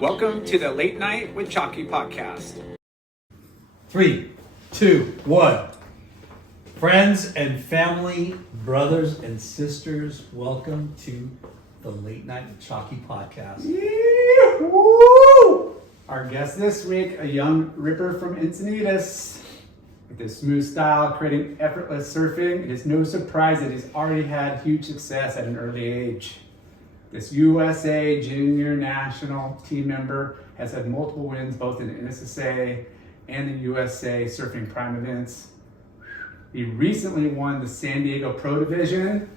Welcome to the Late Night with Chalky podcast. 3, 2, 1. Friends and family, brothers and sisters, welcome to the Late Night with Chalky podcast. Woo! Our guest this week, a young ripper from Encinitas. With his smooth style, creating effortless surfing, it is no surprise that he's already had huge success at an early age. This USA junior national team member has had multiple wins both in N.S.S.A. and the USA surfing prime events. He recently won the San Diego Pro Division.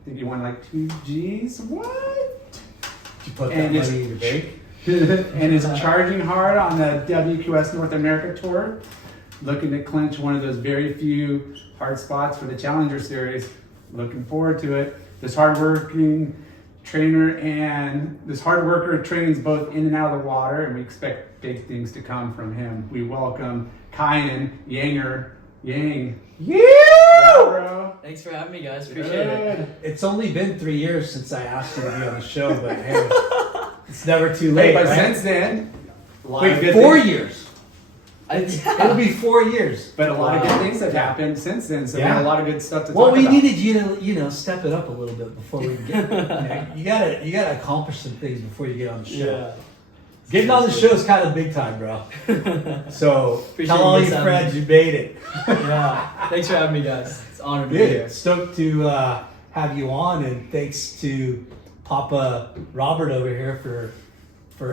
I think he won like 2 G's. What? Did you put that money in your bank? And is charging hard on the WQS North America Tour. Looking to clinch one of those very few hard spots for the Challenger Series. Looking forward to it. This hard worker trains both in and out of the water, and we expect big things to come from him. We welcome Kyan Yang. Yeah, bro. Thanks for having me, guys. Appreciate it. It's only been 3 years since I asked you to be on the show, but hey, it's never too late. But right? since then, Wait, 4 years. It'll be 4 years. But a lot of good things have happened since then, so we Yeah. have a lot of good stuff to Well, talk we about. needed you to, step it up a little bit before we get. You gotta accomplish some things before you get on the show. Yeah. Getting on the show is kind of big time, bro. So Appreciate tell all you your guys friends you made it. Yeah. Thanks for having me, guys. It's an honor to be Good. here. Stoked to have you on, and thanks to Papa Robert over here for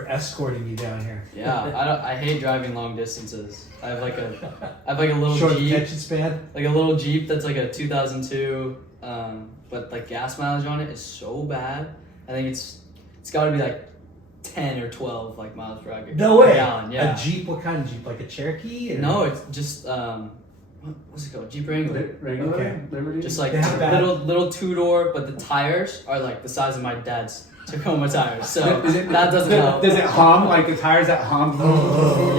escorting you down here. Yeah. I hate driving long distances. I have like a little Short Jeep. attention span. Like a little Jeep that's like a 2002, but like gas mileage on it is so bad. I think it's got to be like 10 or 12 like miles per hour. No way. Gallon, yeah. A Jeep? What kind of Jeep? Like a Cherokee? Or? No, it's just what's it called? Jeep Wrangler. Regular? Okay. Liberty? Just like They have that. little 2-door, but the tires are like the size of my dad's Tacoma tires. So that doesn't help. Does it hum like the tires that hum?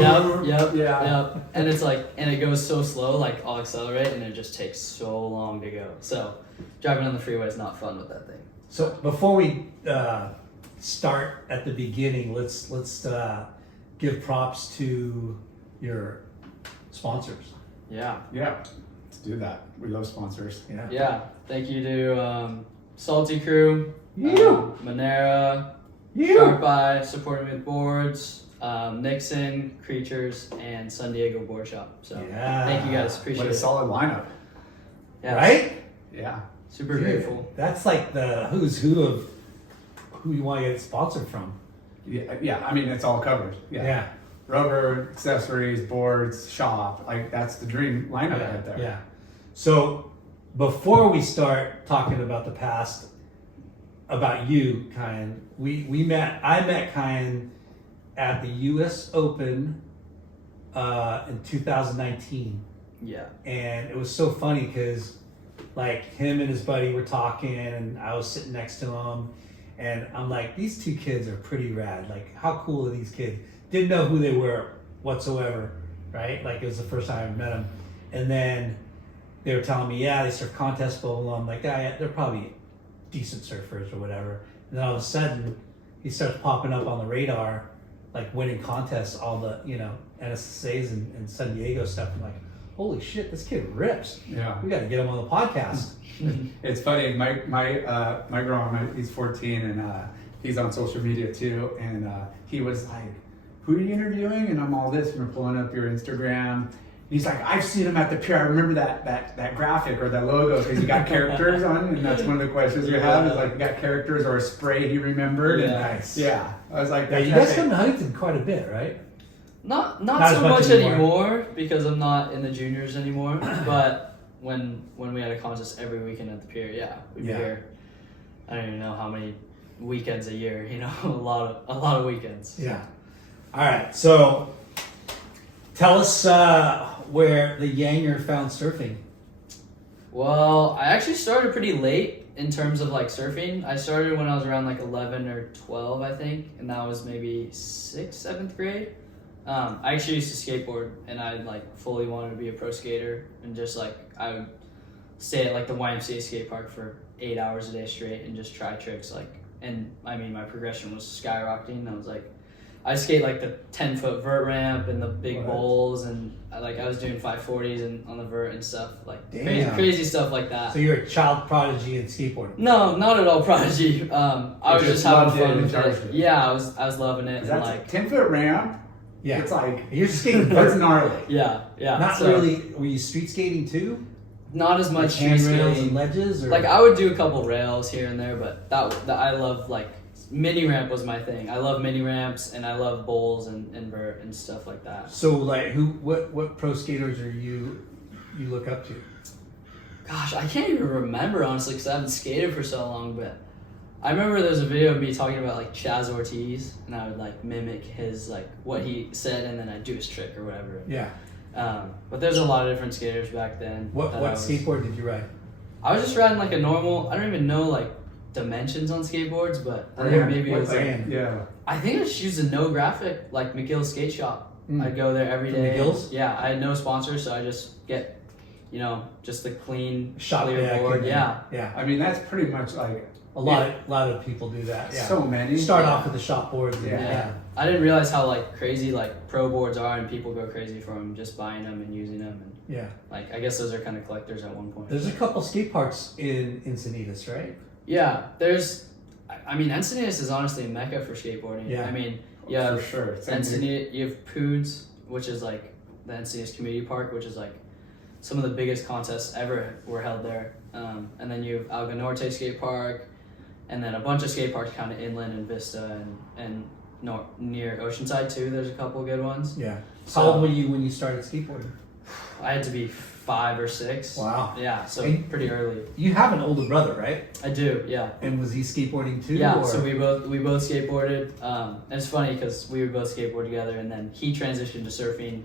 Yep. Yeah. And it's like, and it goes so slow, like I'll accelerate and it just takes so long to go. So driving on the freeway is not fun with that thing. So before we start at the beginning, let's give props to your sponsors. Yeah. Yeah. Let's do that. We love sponsors. Yeah. Thank you to Salty Crew, Monera, Sharp Eye, supporting me with boards, Nixon, Creatures, and San Diego Board Shop. So thank you guys. Appreciate What a it. solid lineup. Yeah. Right? Yeah. Super Dude, grateful. That's like the who's who of who you want to get sponsored from. Yeah. I mean, it's all covered. Yeah. Rubber, accessories, boards, shop. Like, that's the dream lineup right there. Yeah. So before we start talking about the past, about you, Kyan, I met Kyan at the US Open in 2019. Yeah. And it was so funny because like him and his buddy were talking and I was sitting next to him and I'm like, these two kids are pretty rad. Like, how cool are these kids? Didn't know who they were whatsoever, right? Like, it was the first time I met them. And then they were telling me, yeah, they surf contests, blah, blah, blah. I'm like, yeah, they're probably decent surfers or whatever. And then all of a sudden, he starts popping up on the radar, like winning contests, all the, N.S.S.A's and San Diego stuff. I'm like, holy shit, this kid rips. Yeah. We got to get him on the podcast. It's funny. My girl, he's 14 and he's on social media too. And he was like, "Who are you interviewing?" And I'm all this. And we're pulling up your Instagram. He's like, "I've seen him at the pier. I remember that graphic or that logo because you got characters on." And that's one of the questions you have is like, you got characters or a spray he remembered. And Nice. Yeah. I was like, Yeah, you guys come to Huntington quite a bit, right? Not Not so as much much anymore. anymore because I'm not in the juniors anymore. But when we had a contest every weekend at the pier, we'd be here. I don't even know how many weekends a year. A lot of weekends. Yeah. All right. So tell us where the Yanger found surfing. Well, I actually started pretty late in terms of like surfing. I started when I was around like 11 or 12, I think, and that was maybe 6th, 7th grade. I actually used to skateboard, and I like fully wanted to be a pro skater, and just like I would stay at like the YMCA skate park for 8 hours a day straight and just try tricks. Like, and I mean, my progression was skyrocketing. I was like, I skate like the 10-foot vert ramp and the big What? bowls, and I was doing 540s and on the vert and stuff, like Damn. crazy stuff like that. So you're a child prodigy in skateboarding. No, not at all prodigy. I was just having loved it fun and with charged it. it. Yeah, I was loving it. And That's like, 10-foot ramp. Yeah. It's like, You're skating that's vert. gnarly. yeah. Not So, really. Were you street skating too? Not as Like much street handrails and skating. ledges, or Like I would do a couple rails here and there, but that I love like mini ramp was my thing. I love mini ramps and I love bowls and vert and stuff like that. So like what pro skaters are you look up to? Gosh, I can't even remember honestly because I haven't skated for so long. But I remember there's a video of me talking about like Chaz Ortiz, and I would like mimic his like what he said, and then I'd do his trick or whatever. Yeah. But there's a lot of different skaters back then. What that I was- skateboard did you ride? I was just riding like a normal. I don't even know like dimensions on skateboards, but I think Brand. maybe it What was like. brand? Yeah. I think I just used a no graphic like McGill's skate shop. Mm. I'd go there every From day. McGill's? Yeah, I had no sponsor, so I just get, just the clean Shop clear deck board. and- Yeah, Yeah. I mean, that's pretty much like A lot of people do that. Yeah. so many. Start off with the shop boards. And, Yeah. yeah. I didn't realize how like crazy like pro boards are, and people go crazy for them, just buying them and using them, and Yeah. like I guess those are kind of collectors at one point. There's a couple skate parks in Encinitas, right? Yeah, I mean, Encinitas is honestly a mecca for skateboarding. Yeah. I mean, yeah, For sure. It's Encinitas, you have Poods, which is like the Encinitas Community Park, which is like some of the biggest contests ever were held there. And then you have Alga Norte Skate Park, and then a bunch of skate parks kind of inland and Vista and near Oceanside too. There's a couple good ones. Yeah. So- How old were you when you started skateboarding? I had to be 5 or 6. Wow. Yeah, so And- pretty early. You have an older brother, right? I do, yeah. And was he skateboarding too? Yeah, or? so we both skateboarded. And it's funny because we would both skateboard together, and then he transitioned to surfing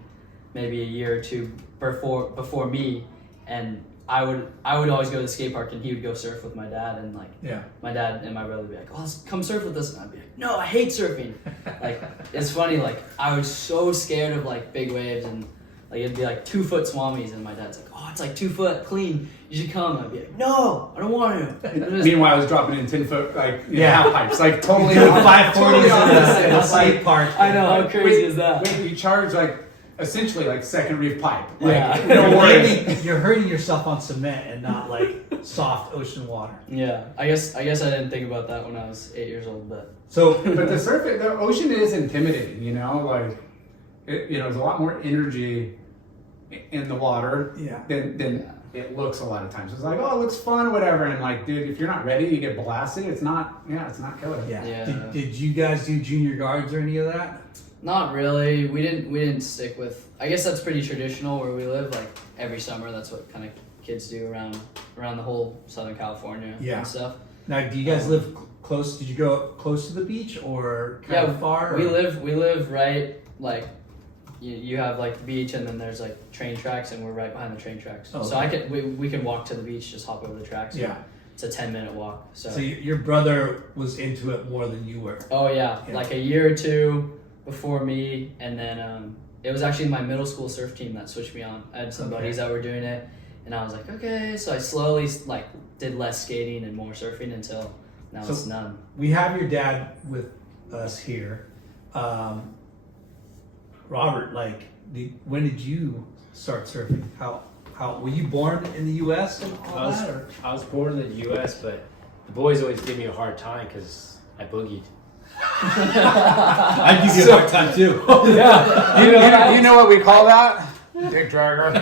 maybe a year or two before me, and I would always go to the skate park, and he would go surf with my dad, and like Yeah. my dad and my brother would be like, "Oh, let's come surf with us," and I'd be like, "No, I hate surfing." Like it's funny, like I was so scared of like big waves, and like it'd be like 2-foot swamis, and my dad's like, "Oh, it's like 2 foot clean. You should come." And I'd be like, "No, I don't want to." Meanwhile, I was dropping in 10-foot Yeah. half pipes, like totally Five totally forties in opposite. a It's like, skate park. I know, how crazy is that? Wait, you charge like essentially like second reef pipe. Like, Yeah. no You're worries. you're hurting yourself on cement and not like soft ocean water. Yeah, I guess I didn't think about that when I was 8 years old, but So, But the ocean is intimidating. Like there's a lot more energy in the water yeah. than it looks a lot of times. It's like, oh, it looks fun, whatever. And like, dude, if you're not ready, you get blasted. It's not killer. Yeah. Yeah. Did you guys do junior guards or any of that? not really. We didn't stick with. I guess that's pretty traditional where we live. Like every summer, that's what kind of kids do around the whole Southern California Yeah. and stuff. Now, do you guys live close? Did you go close to the beach or kind of far? We or- live right like you have like the beach, and then there's like train tracks, and we're right behind the train tracks. Oh, So we can walk to the beach, just hop over the tracks. Yeah. It's a 10-minute walk. So, So your brother was into it more than you were. oh yeah, Yeah. like a year or two before me, and then it was actually my middle school surf team that switched me on. I had some Okay. buddies that were doing it, and I was like, okay. So I slowly like did less skating and more surfing until now So- it's none. We have your dad with us here. Robert, like, when did you start surfing? How were you born in the U.S. and all that? Or? I was born in the U.S., but the boys always give me a hard time because I boogied. I'd give you a hard time too. Yeah, You know what we call that? Dick dragger.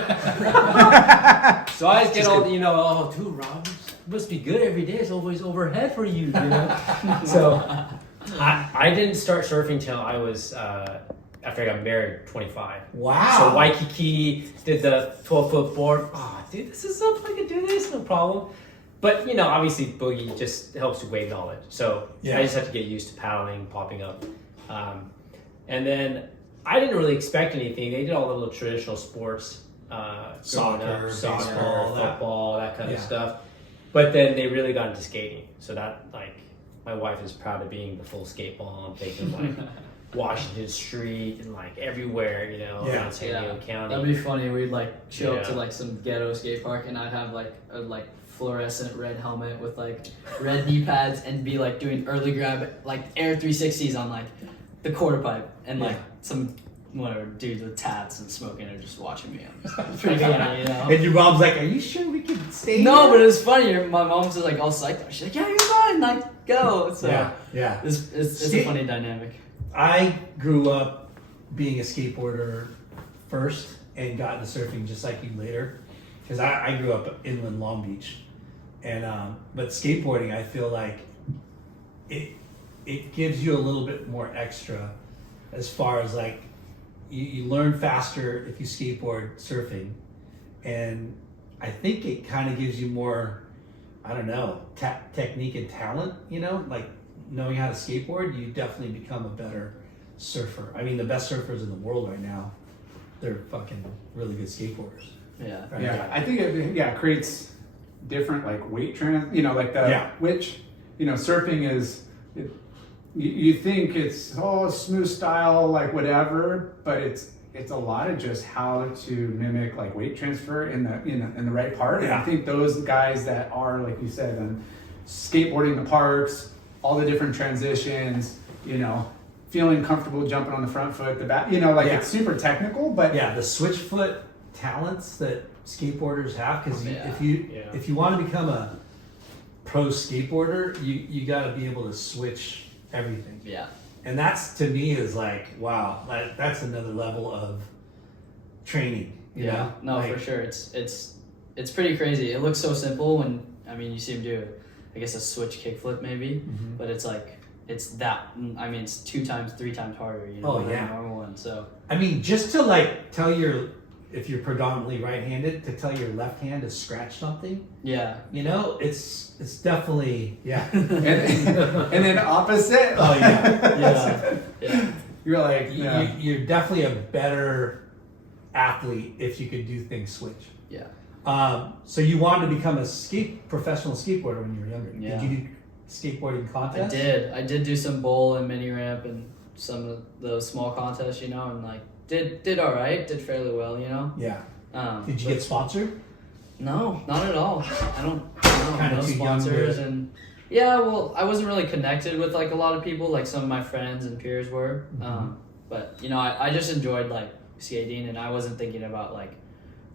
so I always get all oh, dude, Rob, you must be good every day. It's always overhead for you, So I didn't start surfing till I was after I got married, 25. Wow. So Waikiki did the 12-foot board. Oh, dude, this is something I can do this, no problem. But obviously boogie just helps with wave knowledge. So Yeah. I just have to get used to paddling, popping up, and then I didn't really expect anything. They did all the little traditional sports, Soccer, baseball, that. football, that kind of Yeah. stuff. But then they really got into skating. So that my wife is proud of being the full skate mom, taking Washington Street and everywhere, around San Diego County. That'd be funny. We'd show up Yeah. to some ghetto skate park, and I'd have a fluorescent red helmet with red knee pads, and be doing early grab air 360s on the quarter pipe, and like Yeah. some whatever dudes with tats and smoking are just watching me. It's pretty funny, you know. And your mom's like, "Are you sure we can stay?" No, here? but it's funny. My mom's just like all psyched out. She's like, "Yeah, you're fine. Like, go." So yeah. it's a funny dynamic. I grew up being a skateboarder first and got into surfing just like you later, because I grew up inland Long Beach, and but skateboarding, I feel like it gives you a little bit more extra as far as like you learn faster if you skateboard surfing, and I think it kind of gives you more, I don't know, technique and talent, you know, like knowing how to skateboard, you definitely become a better surfer. I mean, the best surfers in the world right now, they're fucking really good skateboarders. Yeah. Right? Yeah, I think it creates different like weight like the which surfing is. You think it's smooth style like whatever, but it's a lot of just how to mimic like weight transfer in the right part. And I think those guys that are, like you said, skateboarding the parks, all the different transitions, feeling comfortable jumping on the front foot, the back, it's super technical, but the switch foot talents that skateboarders have, because if you want to become a pro skateboarder, you got to be able to switch everything. Yeah. And that's, to me, is like, wow, that's another level of training. You know? No, like, for sure. It's pretty crazy. It looks so simple when you see him do, I guess, a switch kickflip maybe, but it's like it's 2 times, 3 times harder. Than a normal one. So I mean, just to like tell if you're predominantly right-handed, to tell your left hand to scratch something. Yeah. It's definitely and then opposite. Oh yeah. Yeah. You're like you're definitely a better athlete if you could do things switch. Yeah. So you wanted to become a professional skateboarder when you were younger. Yeah. Did you do skateboarding contests? I did do some bowl and mini ramp and some of those small contests, and like did all right, did fairly well, Yeah. Did you but- get sponsored? No, not at all. I don't Kinda no too sponsors young to- and I wasn't really connected with like a lot of people, like some of my friends and peers were. But I just enjoyed like skating, and I wasn't thinking about like,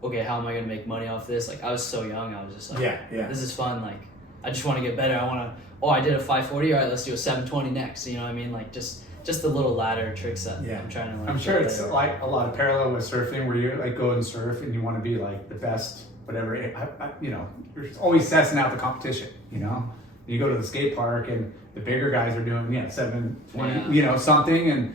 okay, how am I gonna make money off this? Like I was so young, I was just like, this is fun. Like I just want to get better. I did a 540. All right, let's do a 720 next. You know what I mean? Like just the little ladder tricks that I'm trying to learn. I'm sure it's like a lot of parallel with surfing, where you like go and surf and you want to be like the best, whatever. You're always testing out the competition. You go to the skate park and the bigger guys are doing 720, something, and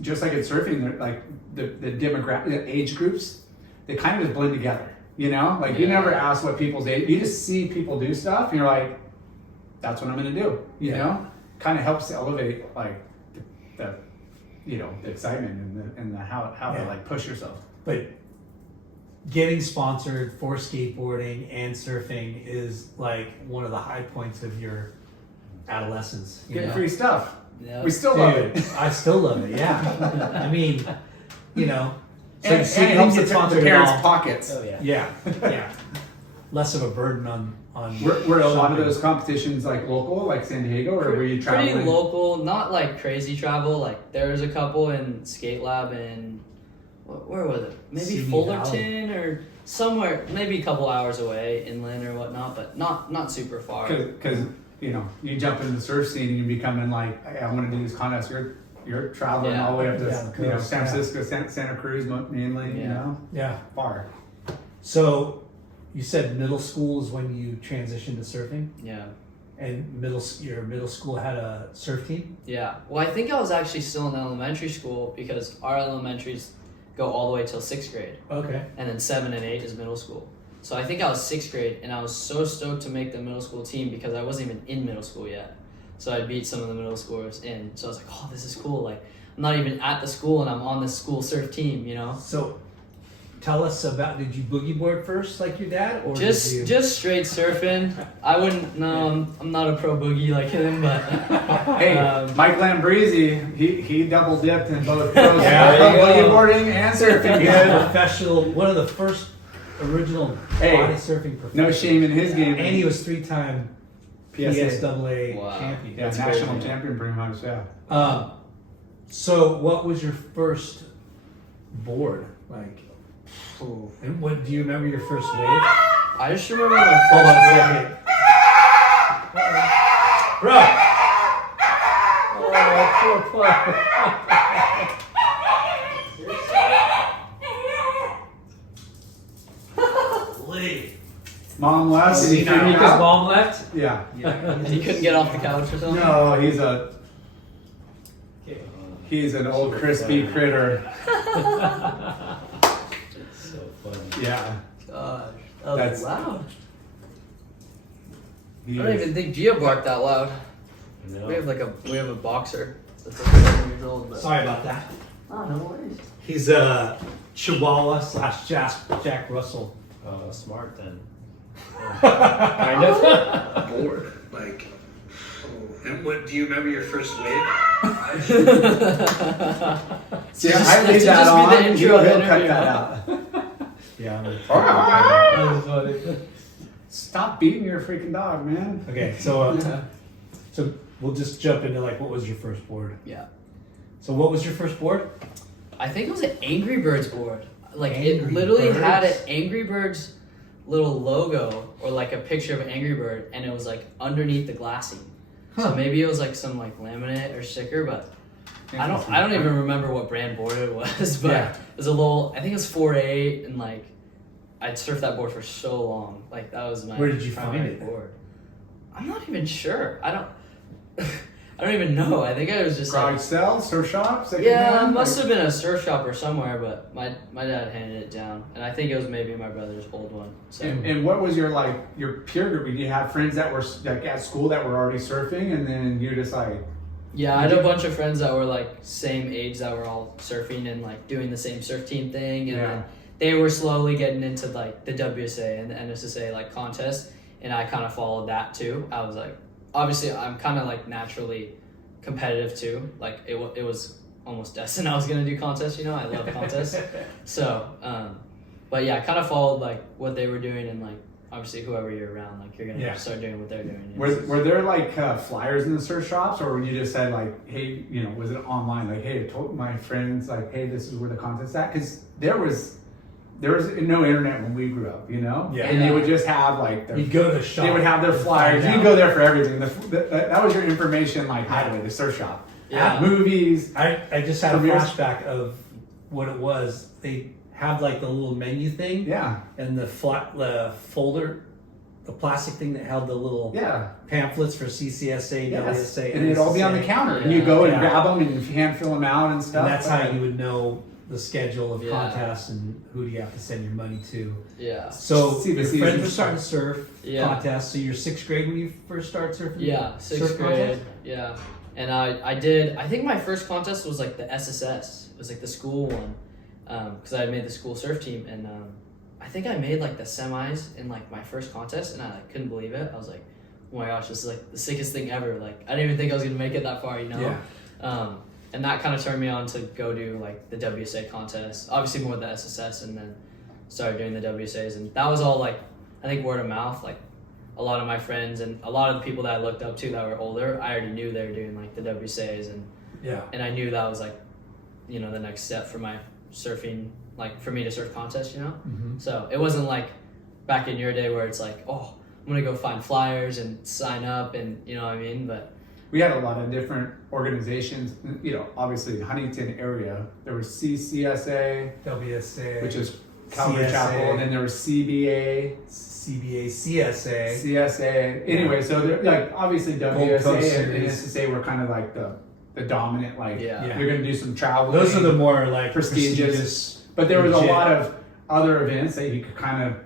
just like in surfing, they're like the demographic, the age groups, they kind of just blend together. You never ask what people's age. You just see people do stuff, and you're like, that's what I'm gonna do. You know, kind of helps to elevate like the excitement and the how to like push yourself. But getting sponsored for skateboarding and surfing is like one of the high points of your adolescence. Getting free stuff. Yeah. We still love it. I still love it. Yeah. I mean, so And you it didn't helps get the sponsored at parents' all. pockets. Oh yeah. Yeah. Less of a burden on. Were a lot of shopping. those competitions like local, like San Diego, or were you traveling? Pretty local, not like crazy travel. Like there was a couple in Skate Lab in where was it? Maybe Simi Fullerton or somewhere, maybe a couple hours away, inland or whatnot, but not super far. Because you jump into the surf scene and you becoming like, hey, I want to do this contest. You're traveling all the way up to the coast, San Francisco, Santa Cruz mainly. Yeah. Far. So you said middle school is when you transitioned to surfing, Yeah. and your middle school had a surf team. Yeah. Well, I think I was actually still in elementary school because our elementaries go all the way till 6th grade, Okay. and then 7 and 8 is middle school. So I think I was 6th grade, and I was so stoked to make the middle school team because I wasn't even in middle school yet. So I beat some of the middle schoolers in. So I was like, oh, this is cool. Like I'm not even at the school, and I'm on the school surf team. So tell us about, did you boogie board first like your dad, or Just straight surfing. I wouldn't. No, I'm not a pro boogie like him, but Hey, Mike Lambresi, he double dipped in both pro there you boogie go. boarding and surfing. He's a professional, one of the first original Hey, body surfing professionals. No shame in his game. And he was 3-time PSAA Wow. champion. Yeah, That's national crazy. champion pretty much, yeah. So what was your first board like? And what do you remember your first wave? I just remember my Hold on a first second. Bro! Oh, poor pup. Lee. Mom left. Oh, and he see, now figured Because out- mom left. Yeah. And he couldn't get off the couch or something? No, he's an old crispy critter. So funny. Yeah. Gosh, that was That's- loud. He I don't is- even think Gia barked that loud. No. We have a boxer that's like 7 years old. But Sorry about that. oh, no worries. He's a Chihuahua / Jack Russell. Smart then. Kind of. Board. Like, and what do you remember your first wave? See, Just- I leave to that just be the on. intro of the He'll cut interview, that huh? out. Yeah. That was funny. Stop beating your freaking dog, man. Okay, so we'll just jump into like, what was your first board? Yeah. So what was your first board? I think it was an Angry Birds board. Like it Angry literally had an Birds? Angry Birds little logo or like a picture of an Angry Bird, and it was like underneath the glassing. So Huh. maybe it was like some like laminate or sticker, but I don't even remember what brand board it was. But Yeah. it was a little. I think it was 4-8, and like I'd surfed that board for so long. Like that was my. Where did you primary find it? board? I'm not even sure. I don't. I don't even know. I think I was just like. Garage sales, surf shops. Yeah, it must have been a surf shop or somewhere, but my dad handed it down, and I think it was maybe my brother's old one. So And what was your peer group? Did you have friends that were like at school that were already surfing, and then you just like yeah, I had a bunch of friends that were like same age that were all surfing and like doing the same surf team thing, and then they were slowly getting into like the WSA and the N.S.S.A. like contest, and I kind of followed that too. I was like, obviously, I'm kind of like naturally competitive too. Like it was almost destined I was gonna do contests. You know, I love contests. So, but yeah, I kind of followed like what they were doing, and like obviously whoever you're around, like you're gonna start doing what they're doing. You know? were there like flyers in the surf shops, or you just said like, hey, you know, was it online? Like, hey, I told my friends like, hey, this is where the contest's at, because there was no internet when we grew up, you know. Yeah. And they would just have like You'd go to the shop. they would have their flyers. Find You out. go there for everything. That was your information like hideaway, the surf shop. Yeah. Movies. I just had a Premieres. flashback of what it was. They have like the little menu thing, Yeah. and the folder, the plastic thing that held the little Yeah. pamphlets for CCSA, Yes. WSA, And it'd all be on the NSSA. counter, and Yeah. you go and Yeah. grab them and hand fill them out and stuff. And that's how you would know the schedule of Yeah. contests and who do you have to send your money to. Yeah. So See the your season. friends were starting to surf Yeah. contests. So you're sixth grade when you first started surfing? Yeah, sixth Surf grade. contest? Yeah, and I think my first contest was like the SSS. It was like the school one, because I had made the school surf team, and I think I made like the semis in like my first contest, and I like couldn't believe it. I was like, oh my gosh, this is like the sickest thing ever. Like I didn't even think I was gonna make it that far, you know. Yeah. And that kind of turned me on to go do like the WSA contest. Obviously more the SSS, and then started doing the WSAs, and that was all like I think word of mouth. Like a lot of my friends and a lot of the people that I looked up to that were older, I already knew they were doing like the WSAs, and I knew that was like, you know, the next step for my surfing, like for me to surf contests, you know. Mm-hmm. So it wasn't like back in your day where it's like, oh, I'm gonna go find flyers and sign up, and you know what I mean. But We had a lot of different organizations. You know, obviously Huntington area, there was CCSA, WSA, which is Calvary CSA. Chapel, and then there was CBA, CBA, CSA. CSA. Anyway, so they're like obviously Coast WSA and Series. NSSA were kind of like the dominant, like Yeah. you're gonna do some travel. Those are the more like Prestigious. But there was a legit. lot of other events that you could kind of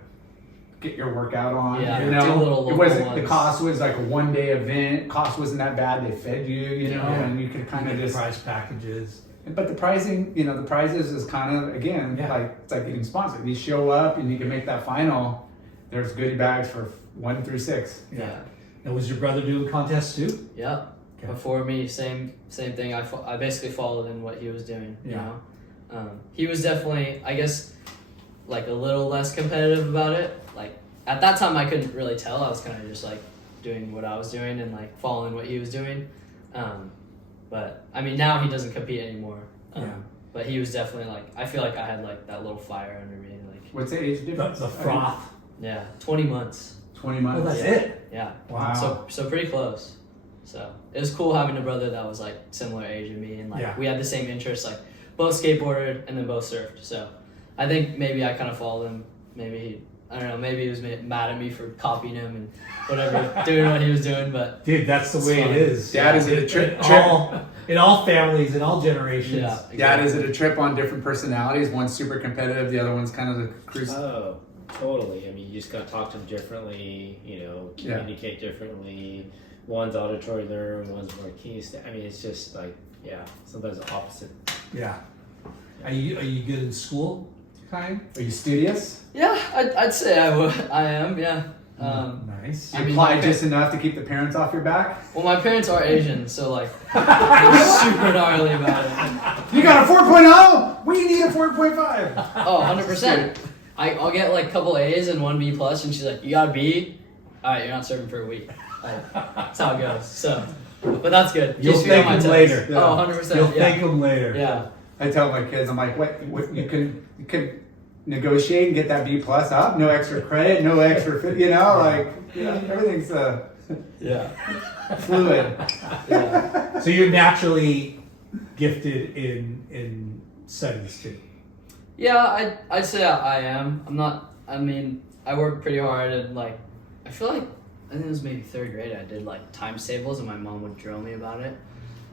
get your workout on. Yeah, you do know, little it local wasn't the ones. cost was like a 1 day event. Cost wasn't that bad. They fed you, you know, Yeah. and you could kind of just. prize packages. But the pricing, you know, the prizes is kind of again Yeah. like it's like getting sponsored. You show up and you can make that final. There's goodie bags for 1 through 6. yeah. And was your brother doing contests too? Yeah. Okay. Before me, same thing. I basically followed in what he was doing. You Yeah. know, he was definitely, I guess, like a little less competitive about it. Like at that time, I couldn't really tell. I was kind of just like doing what I was doing and like following what he was doing. But I mean, now he doesn't compete anymore. But he was definitely like, I feel like I had like that little fire under me. Like, What's the age difference? The froth. yeah, 20 months. 20 months. Oh, that's it. Yeah. Wow. So pretty close. So it was cool having a brother that was like similar age to me, and like we had the same interests, like both skateboarded and then both surfed. So I think maybe I kind of followed him. Maybe I don't know. Maybe he was mad at me for copying him and whatever, doing what he was doing. But Dude, that's the way it is. Dad, is it a trip? In all families, in all generations. yeah, exactly. Dad, is it a trip on different personalities? One's super competitive, the other one's kind of the cruise. Oh, totally. I mean, you just gotta talk to them differently. You know, communicate differently. One's auditory learn, one's more kinesthetic. I mean, it's just like, sometimes the opposite. Yeah. Are you good in school, Kyan? Are you studious? Yeah, I'd say I am. Yeah. Nice. You I mean, apply just enough to keep the parents off your back? Well, my parents are Asian, so like they're super gnarly about it. You got a 4.0? We need a 4.5. Oh, 100%. I'll get like a couple A's and 1 B plus, and she's like, "You got a B? All right, you're not serving for a week." Like, that's how it goes. So, but that's good. You'll Keeps me on thank my him toes. later. Yeah. Oh, 100%. You'll yeah. thank them later. Yeah. I tell my kids, I'm like, what you could negotiate and get that B plus up, no extra credit, no extra, everything's Yeah. fluid. Yeah. So you're naturally gifted in studies too. Yeah, I'd say I am. I'm not. I mean, I work pretty hard, and like, I feel like I think it was maybe 3rd grade. I did like times tables, and my mom would drill me about it.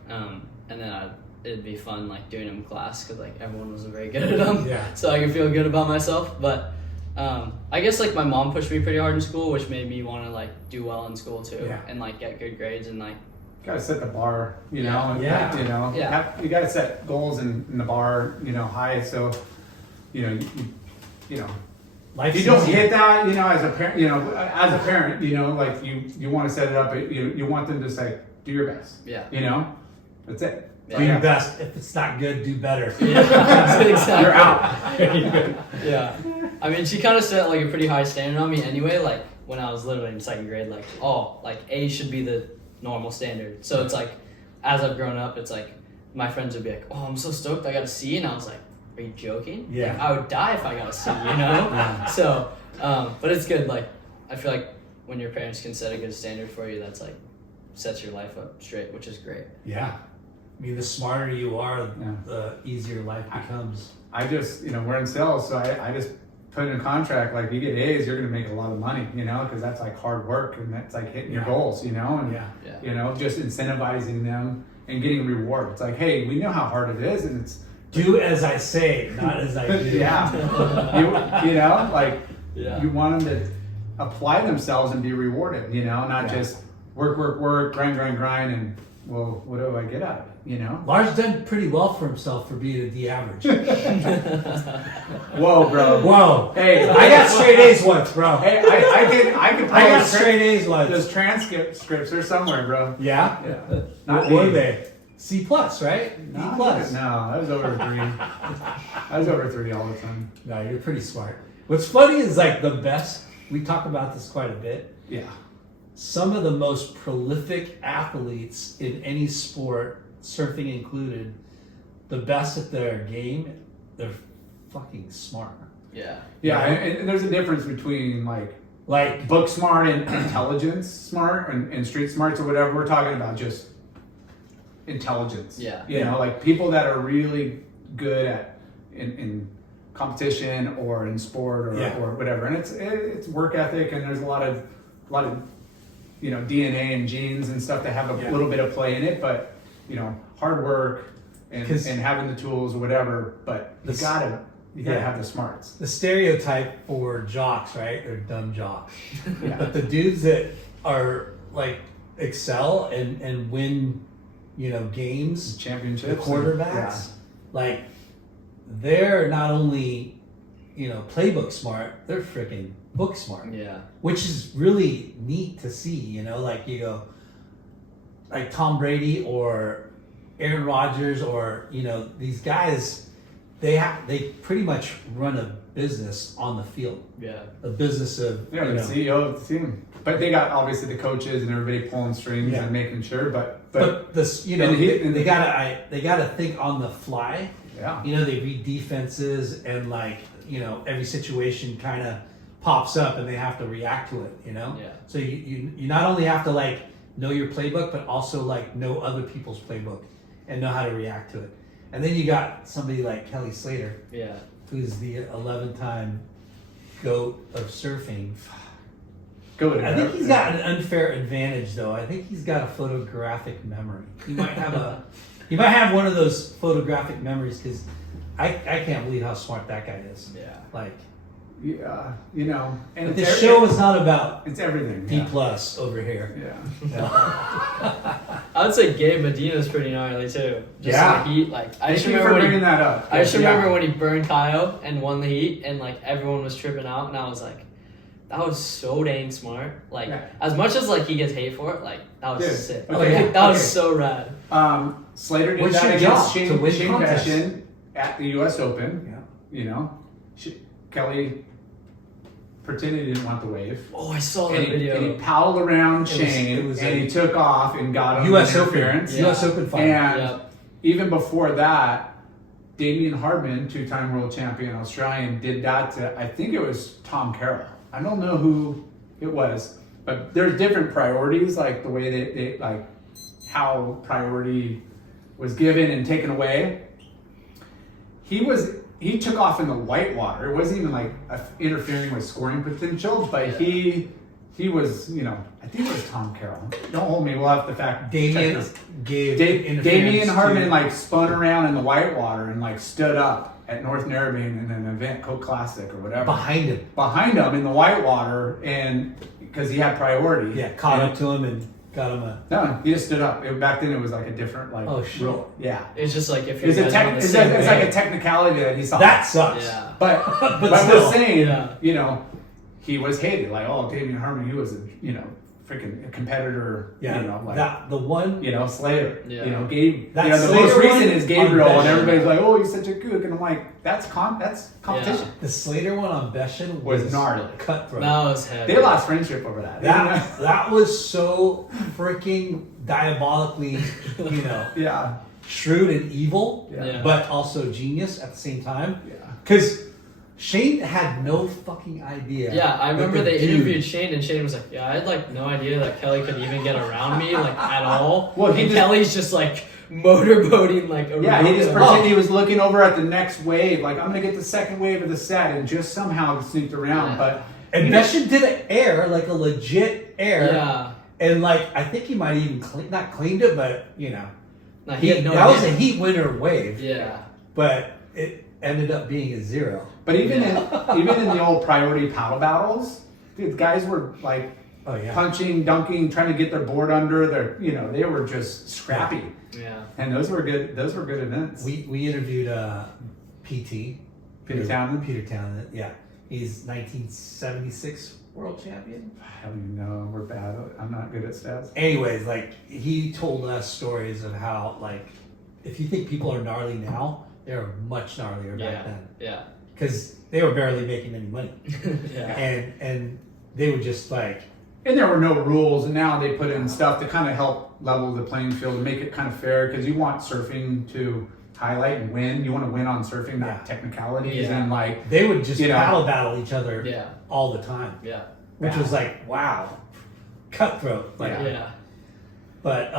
And then it'd be fun like doing them in class because like everyone wasn't very good at them. Yeah. So I could feel good about myself. But I guess like my mom pushed me pretty hard in school, which made me want to like do well in school too, and like get good grades and like. Gotta set the bar, you know. And, Yeah. You gotta set goals in the bar, high. So, you Life's if you don't easier. hit that, as a parent, like you want to set it up, but you want them to say, do your best. Yeah. That's it. Do your best. If it's not good, do better. Yeah. Exactly. You're out. Yeah. I mean, she kind of set like a pretty high standard on me anyway. Like when I was literally in 2nd grade, like A should be the normal standard. So it's like, as I've grown up, it's like my friends would be like, "Oh, I'm so stoked I got a C," and I was like, "Are you joking? Yeah. Like, I would die if I got a C," So, but it's good. Like I feel like when your parents can set a good standard for you, that's like sets your life up straight, which is great. Yeah. I mean, the smarter you are, the easier life becomes. I just, we're in sales, so I just put in a contract, like you get A's, you're going to make a lot of money, because that's like hard work and that's like hitting your goals, and, just incentivizing them and getting reward. It's like, hey, we know how hard it is, and it's Do as I say, not as I do. You want them to apply themselves and be rewarded, not just work, grind, and well, what do I get out of it, Lars done pretty well for himself for being a D average. Whoa, bro. Whoa. Hey, I got straight A's once, bro. Hey, I could I got straight A's once. Those transcripts are somewhere, bro. Yeah? Yeah. What were they? C plus, right? D plus. No, I was over 3. I was over 3 all the time. No, you're pretty smart. What's funny is like the best, we talk about this quite a bit. Yeah. Some of the most prolific athletes in any sport, surfing included, the best at their game, they're fucking smart. Yeah. Yeah, and there's a difference between like book smart and intelligence smart and street smarts or whatever. We're talking about just intelligence. Yeah. Like people that are really good at in competition or in sport or whatever. And it's work ethic, and there's a lot of DNA and genes and stuff that have a little bit of play in it, but hard work and having the tools or whatever. But you gotta have the smarts. The stereotype for jocks, right? They're dumb jocks. But the dudes that are like excel and win, games, Championships, the quarterbacks, like they're not only playbook smart, they're freaking book smart. Yeah. Which is really neat to see, like you go, like Tom Brady or Aaron Rodgers or, these guys, they pretty much run a business on the field. Yeah. A business of Yeah, the CEO of the team. But they got obviously the coaches and everybody pulling strings and making sure. But this, you know, they gotta think on the fly. yeah. You know, they read defenses and like, you know, every situation kind of pops up and they have to react to it. You know. Yeah. So you not only have to like know your playbook, but also like know other people's playbook and know how to react to it. And then you got somebody like Kelly Slater, Yeah. who's the 11-time GOAT of surfing. Go with it. I think he's got an unfair advantage, though. I think he's got a photographic memory. He might have one of those photographic memories because I can't believe how smart that guy is. Yeah. Like, Yeah, you know. And but this show is not about it's everything. D plus over here. Yeah. I would say Gabe Medina's pretty gnarly too. Just Yeah. the heat, like I Thank just you remember for when bringing he, that up. I just Yeah. remember when he burned Kyle and won the heat, and like everyone was tripping out, and I was like, that was so dang smart. Like Yeah. as much as like he gets hate for it, like that was Dude, sick. okay, Like, yeah, that was okay. so rad. Slater did What's that your against job? To win Shane contests. Gresham at the U.S. Open. Yeah. You know, Kelly pretended he didn't want the wave. Oh, I saw that And he video. paddled around It was- Shane it was and a he took off and got him U.S. in Open. interference. Yeah. U.S. Open final. And Yep. even before that, Damian Hardman, two-time world champion Australian, did that to, I think it was Tom Carroll. I don't know who it was, but there's different priorities, like the way they like how priority was given and taken away. He took off in the whitewater. It wasn't even like interfering with scoring potential, but Yeah. he was, you know, I think it was Tom Carroll. Don't hold me. We'll have to check Damien this. gave Damian interference Hardman to- like spun around in the whitewater and like stood up at North Narrabeen in an event, Coke Classic or whatever. behind him. Behind him in the whitewater, and because he had priority. Yeah, caught And- up to him and got him a. No, he just stood up. Back then it was like a different like. Oh, shit. rule. Yeah. It's just like if you're It's, a guys tech, on the it's, same it's like page. a technicality that he saw. That sucks. Yeah. But But I'm still. just saying, Yeah. you know, he was hated. Like, oh, Damian Harmon, he was a, you know, freaking competitor. Yeah, You know, like, that the one. you know, Slater. Yeah. You know, Gabe. That You know, the Slater most recent one is Gabriel, on and everybody's Beshan. like, oh, he's such a kook, and I'm like, that's competition. The Slater one on Beshan Was gnarly. cutthroat. That was heavy. They lost friendship over that. That was so freaking diabolically, you know, Yeah. shrewd and evil, Yeah. but also genius at the same time. Yeah. Because Shane had no fucking idea. Yeah, I that remember the they dude- interviewed Shane, and Shane was like, "Yeah, I had like no idea that Kelly could even get around me like at all." Well, he and just- Kelly's just like motorboating like around. Yeah, he just him. pretended he was looking over at the next wave, like I'm gonna get the second wave of the set, and just somehow sneaked around. Yeah. But And Beshan did an air, like a legit air. Yeah, And like, I think he might even not cleaned it, but you know, no, he had no that was a idea. heat winner wave. Yeah, But it ended up being a 0. But even in the old priority paddle battles, dude, guys were like Oh yeah. punching, dunking, trying to get their board under. Their, you know, they were just scrappy, yeah. and those were good. Those were good events. We interviewed PT Peter Townend? Peter Townend, yeah, he's 1976 world champion. I don't even know. We're bad. I'm not good at stats. Anyways, like he told us stories of how like if you think people are gnarly now, they were much gnarlier Yeah, back then yeah, because they were barely making any money, yeah. and they were just like. And there were no rules, and now they put in stuff to kind of help level the playing field and make it kind of fair because you want surfing to highlight and win. You want to win on surfing, not Yeah. technicalities Yeah. and like. They would just You know. paddle battle each other Yeah. all the time, Yeah, which was like wow, cutthroat. Like, yeah. But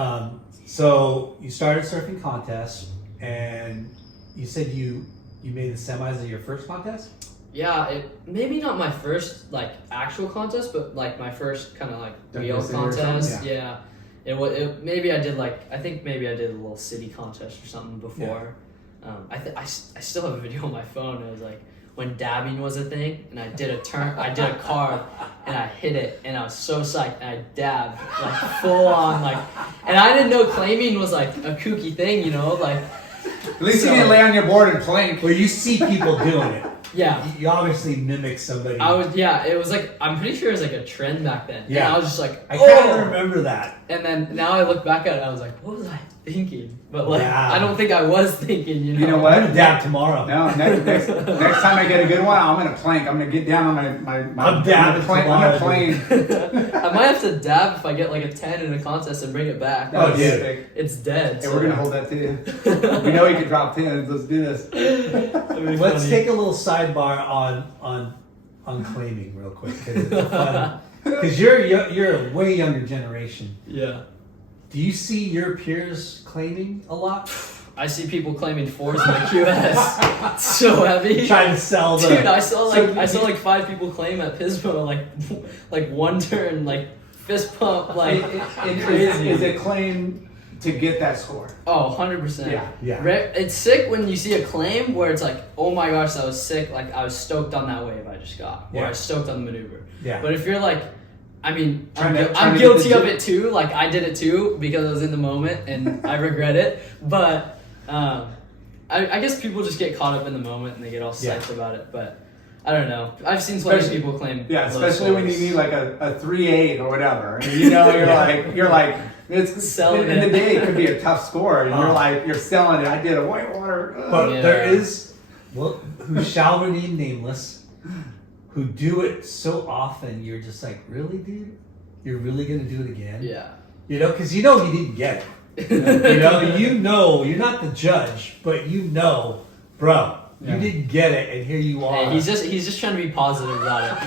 so you started surfing contests, and you said you made the semis of your first contest. Yeah, maybe not my first like actual contest, but like my first kind of like wheel WQS or contest. something? Yeah, it was. Maybe I did like I think maybe I did a little city contest or something before. I still have a video on my phone. It was like when dabbing was a thing, and I did a turn. I did a card, and I hit it, and I was so psyched. And I dabbed like full on like, and I didn't know claiming was like a kooky thing, you know, like. At least So- you didn't lay on your board and plank. Well, you see people doing it. Yeah. You obviously mimic somebody. It was like, I'm pretty sure it was like a trend back then. Yeah. And I was just like, I kind oh! of remember that. And then now I look back at it, I was like, what was I thinking, but like Yeah. I don't think I was thinking. You know I'm what? gonna dab tomorrow. No, next time I get a good one, I'm gonna plank. I'm gonna get down on my I'm dabbing I'm gonna plane. I might have to dab if I get like a 10 in a contest and bring it back. Oh, That's yeah. sick. It's dead. Hey, we're gonna hold that to you. We know you can drop 10. Let's do this. Let's take a little sidebar on claiming real quick because you're a way younger generation. Yeah. Do you see your peers claiming a lot? I see people claiming 4s in the QS. It's so heavy. Trying to sell the. Dude, I saw like 5 people claim at Pismo like one turn like fist pump like crazy. Is it claim to get that score? Oh, 100%. Yeah. It's sick when you see a claim where it's like, oh my gosh, that was sick. Like I was stoked on that wave I just got, or I was stoked on the maneuver. Yeah. But if you're like, I mean, Trying I'm to guilty get of the it too. Like I did it too because I was in the moment and I regret it. But I guess people just get caught up in the moment and they get all psyched about it. But I don't know. I've seen plenty of people claim. Yeah, low especially when you scores. need like a 3.8 or whatever. And you know, you're like it's Selling in it. the day it could be a tough score, and you're selling it. I did a whitewater. But Yeah. there is, well, who shall remain nameless, who do it so often, you're just like, really, dude? You're really going to do it again? Yeah. You know, because you know he didn't get it. you know, you're not the judge, but you know, bro, Yeah. you didn't get it, and here you are. Hey, he's just trying to be positive about it.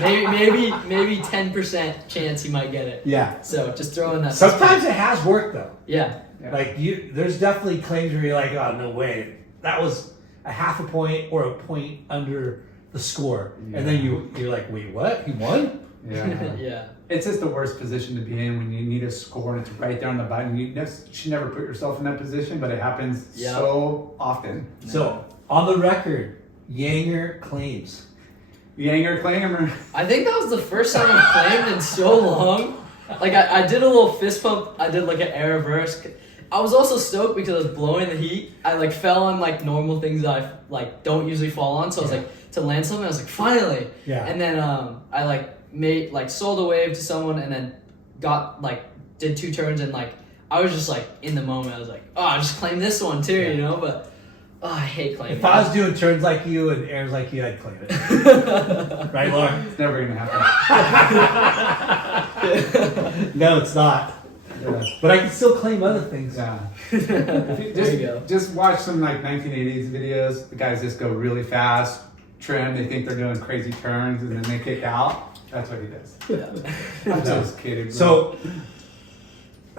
Maybe 10% chance he might get it. Yeah. So just throw in that. Sometimes it has worked, though. Yeah. Yeah. Like, there's definitely claims where you're like, oh, no way. That was a half a point or a point under the score. And then you're like, wait, what? He won? Yeah. Yeah. It's just the worst position to be in when you need a score and it's right there on the button. You should never put yourself in that position, but it happens Yeah. so often. So, on the record, Yanger claims. Yanger claimer. I think that was the first time I've claimed in so long. Like I did a little fist pump. I did like an air reverse. I was also stoked because I was blowing the heat. I like fell on like normal things that I like don't usually fall on. So I was like to land something. I was like finally. Yeah. And then I like sold a wave to someone and then did 2 turns and like I was just like in the moment. I was like, oh, I just claimed this one too, you know. But I hate claiming. If I was doing turns like you and airs like you, I'd claim it. Right, Lauren? It's never gonna happen. No, it's not. Yeah. But I can still claim other things. Yeah. There you go. Just watch some like 1980s videos. The guys just go really fast, trim. They think they're doing crazy turns, and then they kick out. That's what he does. Yeah. I'm just kidding. Bro. So,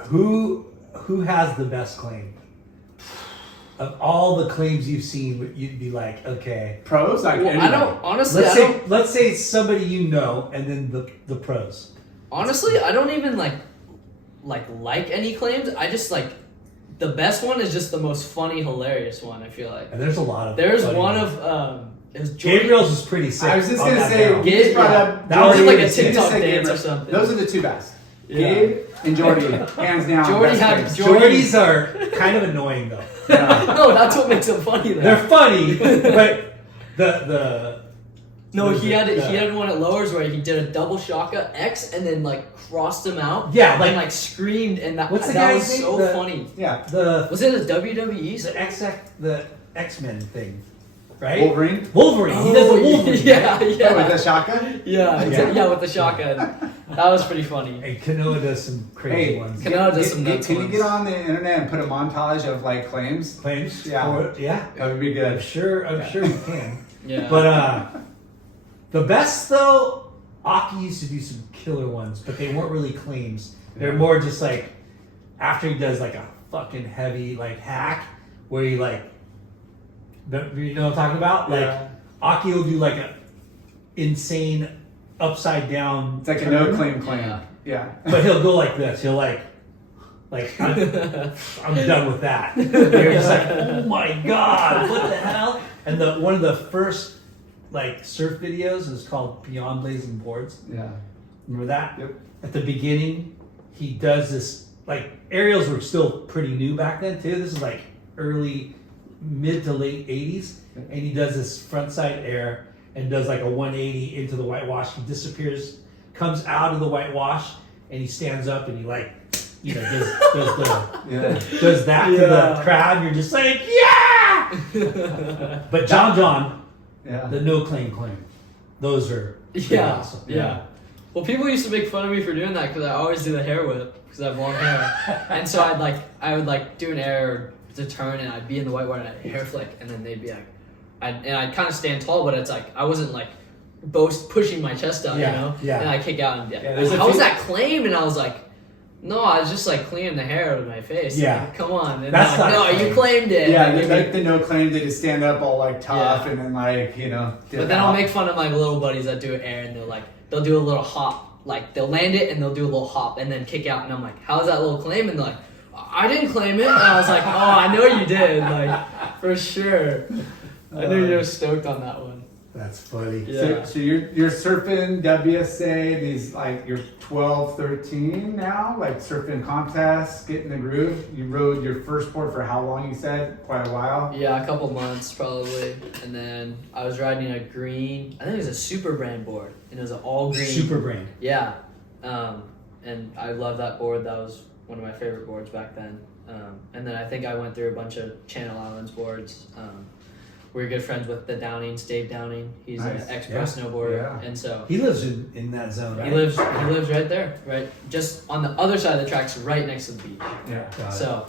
who has the best claim? Of all the claims you've seen, you'd be like, okay. pros, like Well, anybody. I don't honestly. Let's say it's somebody you know, and then the pros. Honestly, I don't even like any claims. I just like the best one is just the most funny, hilarious one. I feel like And there's a lot of. there's funny one ones. of it was Jordan. Gabriel's was pretty sick. I was just on gonna that say, barrel. you just brought Yeah. up That was Jordy. like a You just TikTok said dance Gabriel. or something. Those are the 2 best. Yeah. Gabe and Jordy, hands down. Jordy best had- claims. Jordy's are kind of annoying though. Yeah. No, that's what makes them funny though. They're funny, but the No, what is he it? had one at lowers where he did a double shaka X and then like crossed him out. Yeah, and like- like screamed and that What's the that guy's was name? so The- funny. Yeah. the Was it a WWE? the X-Men thing, right? Wolverine. Wolverine. He does the Wolverine. Yeah, Oh, with yeah, the shotgun. yeah, with the shotgun. That was pretty funny. And Kanoa does some crazy Hey, ones. Kanoa does some nuts Can you ones. get on the internet and put a montage of like claims? Claims. Yeah. Yeah. That would be I'm good. sure you can. Yeah. But the best though, Aki used to do some killer ones, but they weren't really claims. They're more just like after he does like a fucking heavy like hack where he like, you know what I'm talking about? Like Yeah. Aki will do like a insane upside down. It's like a turn, no claim. Yeah. Yeah. but he'll go like this. He'll like I'm done with that. You're just like, oh my god, what the hell? And one of the first like surf videos is called Beyond Blazing Boards. Yeah. Remember that? Yep. At the beginning, he does this like aerials were still pretty new back then too. This is like early, mid to late 80s, and he does this frontside air and does like a 180 into the whitewash. He disappears, comes out of the whitewash, and he stands up and he like does that to the crowd. And you're just like, yeah. But John, the no claim, those are pretty awesome. Yeah. Well, people used to make fun of me for doing that because I always do the hair whip because I have long hair, and so I would do an air to turn, and I'd be in the whiteboard and I'd hair flick, and then they'd be like, I'd kind of stand tall, but it's like I wasn't like pushing my chest out, and I'd kick out and be like, how was that claim? And I was like, no, I was just like cleaning the hair out of my face. Yeah. Like, come on. And that's like, no, you claimed it. Yeah, like the no claim, they just stand up all like tough and then But then I'll make fun of my little buddies that do air, and they'll do a little hop. Like they'll land it and they'll do a little hop and then kick out, and I'm like, how's that little claim? And they're like, I didn't claim it. And I was like, oh, I know you did, like for sure. I knew you were stoked on that one. That's funny. Yeah. So you're surfing WSA, these you're 12, 13 now, surfing contests, getting the groove. You rode your first board for how long, you said? Quite a while? Yeah, a couple months probably. And then I was riding a green, I think it was a Super Brand board, and it was an all green. Super Brand. Yeah. And I love that board. That was one of my favorite boards back then. And then I think I went through a bunch of Channel Islands boards. We're good friends with the Downings, Dave Downing. He's an ex-pro snowboarder, and so he lives in that zone. Right? He lives right there, right, just on the other side of the tracks, right next to the beach. Yeah. So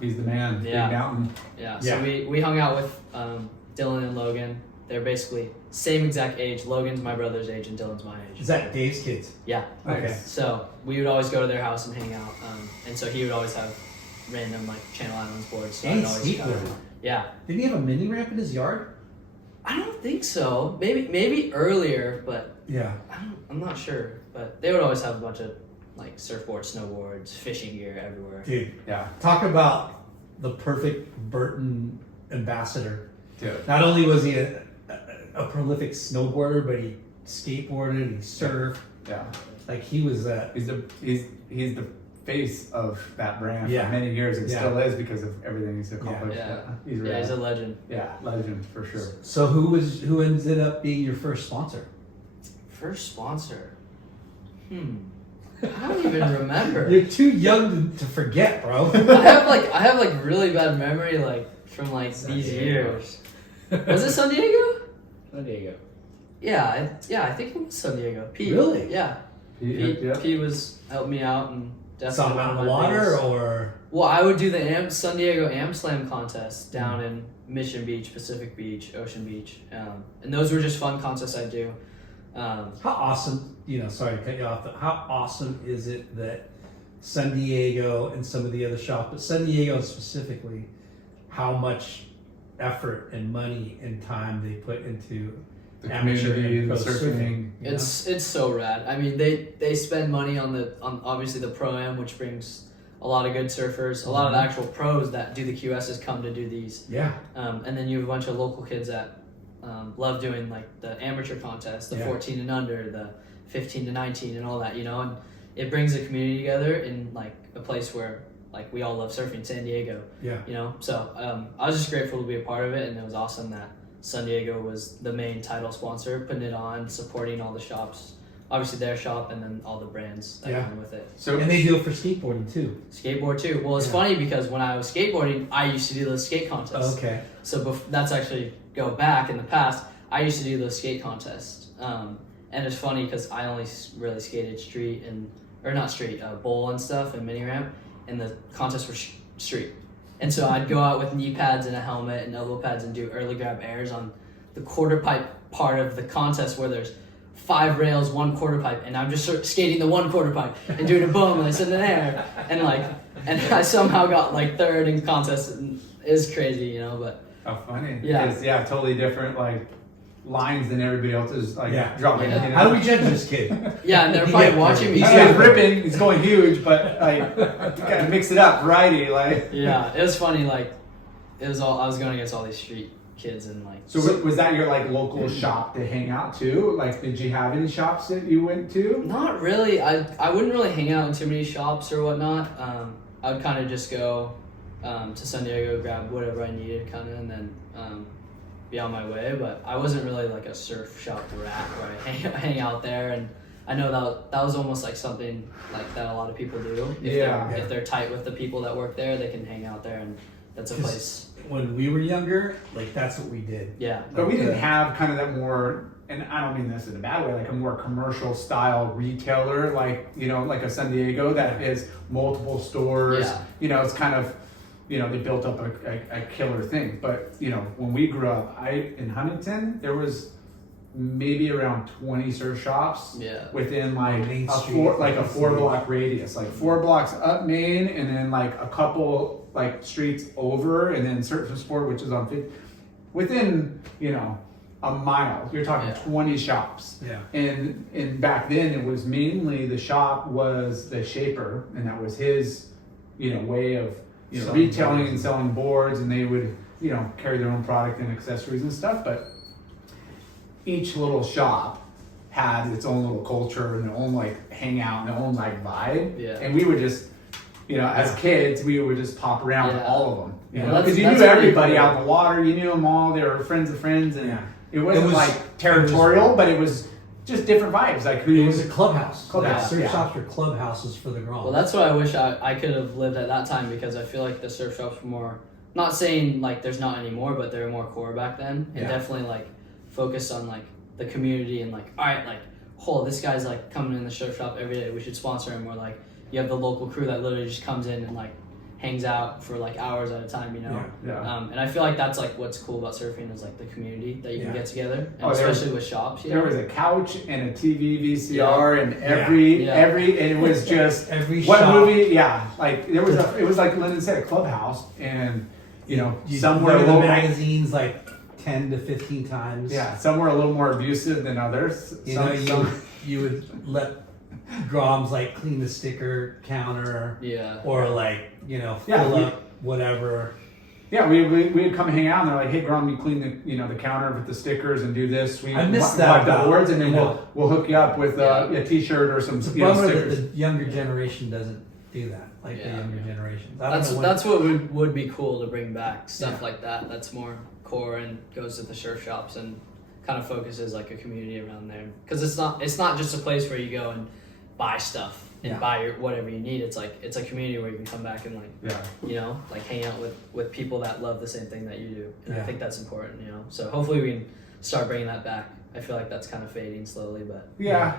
he's the man. Yeah. Big mountain. Yeah. So we hung out with Dylan and Logan. They're basically same exact age. Logan's my brother's age, and Dylan's my age. Is that Dave's kids? Yeah. Okay. So we would always go to their house and hang out, and so he would always have random Channel Islands boards. So I'd always skateboarding. Yeah. Did he have a mini ramp in his yard? I don't think so. Maybe earlier, but yeah, I'm not sure. But they would always have a bunch of surfboards, snowboards, fishing gear everywhere. Dude, yeah. Talk about the perfect Burton ambassador. Dude. Not only was he a prolific snowboarder, but he skateboarded, he surfed. Yeah. He was he's the face of that brand for many years, and still is because of everything he's accomplished. Yeah. He's a legend. Yeah, legend for sure. So who ended up being your first sponsor? First sponsor? I don't even remember. You're too young to forget, bro. I have really bad memory from these years. Was it San Diego? San Diego. Yeah, I think it was San Diego. Pete. Really? Yeah. Pete was helping me out and definitely Something on the water or? Well, I would do the San Diego Am Slam contest down in Mission Beach, Pacific Beach, Ocean Beach, and those were just fun contests I do. How awesome! Sorry to cut you off, but how awesome is it that San Diego and some of the other shops, but San Diego specifically, how much effort and money and time they put into the amateur and pro surfing. It's so rad. I mean, they spend money on obviously the Pro-Am, which brings a lot of good surfers. A lot of the actual pros that do the QSs come to do these. Yeah. And then you have a bunch of local kids that love doing the amateur contests, the 14 and under, the 15 to 19 and all that, and it brings the community together in a place where we all love surfing, San Diego. Yeah. So I was just grateful to be a part of it, and it was awesome that San Diego was the main title sponsor, putting it on, supporting all the shops, obviously their shop, and then all the brands that come with it. And they do it for skateboarding too. Skateboard too. Well, it's funny because when I was skateboarding, I used to do those skate contests. Okay. So that's actually go back in the past. I used to do those skate contests, and it's funny because I only really skated street bowl and stuff and mini ramp, and the contests were street. And so I'd go out with knee pads and a helmet and elbow pads and do early grab airs on the quarter pipe part of the contest where there's 5 rails, 1 quarter pipe, and I'm just sort of skating the 1 quarter pipe and doing a boom and I sit in the air and I somehow got 3rd in contest, and it was crazy, but how funny. Yeah. Because, totally different lines than everybody else is dropping. Yeah. How do we judge this kid? Yeah, and they're probably watching me. He's ripping, he's going huge, but you gotta mix it up, variety. Yeah, it was funny. It was all I was going against all these street kids and So was that your local shop to hang out to? Did you have any shops that you went to? Not really. I wouldn't really hang out in too many shops or whatnot. I would kind of just go to San Diego, grab whatever I needed, kind of, and then be on my way. But I wasn't really a surf shop rat where I hang out there, and I know that was almost like something like that a lot of people do. If they're tight with the people that work there, they can hang out there, and that's a place. When we were younger, like that's what we did. Yeah. But we didn't have kind of that more, and I don't mean this in a bad way, like a more commercial style retailer, like, you know, like a San Diego that is multiple stores. Yeah. You know, it's kind of, you know, they built up a killer thing. But, you know, when we grew up, in Huntington, there was maybe around 20 surf shops within like Main a Street, 4-block radius, like 4 blocks up Main, and then like a couple like streets over, and then Surf and Sport, which is on 50, within, you know, a mile. You're talking 20 shops. Yeah. And back then it was mainly the shop was the shaper, and that was his, you know, way of, you know, Selling retailing boards. and selling boards, and they would, you know, carry their own product and accessories and stuff. But each little shop had its own little culture and their own like hangout and their own like vibe. Yeah. And we would just, you know, as kids, we would just pop around to all of them. You know, Well, because you that's knew really everybody cool. out in the water. You knew them all. They were friends of friends, and Yeah. it wasn't It was- like territorial, but it was just different vibes. Like It was a clubhouse. Clubhouse, Surf yeah. shops are clubhouses for the Grom. Well, that's what I wish I could have lived at that time, because I feel like the surf shops were more, not saying like there's not anymore, but they were more core back then, and Yeah. definitely like focused on like the community and like, all right, like, this guy's like coming in the surf shop every day, we should sponsor him. Or like you have the local crew that literally just comes in and like hangs out for like hours at a time, you know. Yeah. And I feel like that's like what's cool about surfing is like the community that you can get together, and Oh, there especially with shops. You There know? was a couch and a TV VCR and every, and it was just Every what shop. movie? Yeah, like there was it was like Lyndon said, a clubhouse, and you know, somewhere read a the little, magazines like 10 to 15 times. yeah, somewhere a little more abusive than others. You know, you would let Groms like clean the sticker counter, or like, you know, fill up whatever. Yeah, we'd come hang out, and they're like, "Hey, Grom, you clean the counter with the stickers and do this." We I missed buy that the about, boards, and then you know, we'll hook you up with a T-shirt or some It's a you know, bummer that stickers. the younger generation doesn't do that, like the younger generations. I don't know That's what would be cool to bring back, stuff like that. That's more core and goes to the surf shops and kind of focuses like a community around there. Because it's not just a place where you go and buy stuff and buy your whatever you need. It's like it's a community where you can come back and like you know, like hang out with people that love the same thing that you do. And I think that's important, you know. So hopefully we can start bringing that back. I feel like that's kind of fading slowly, but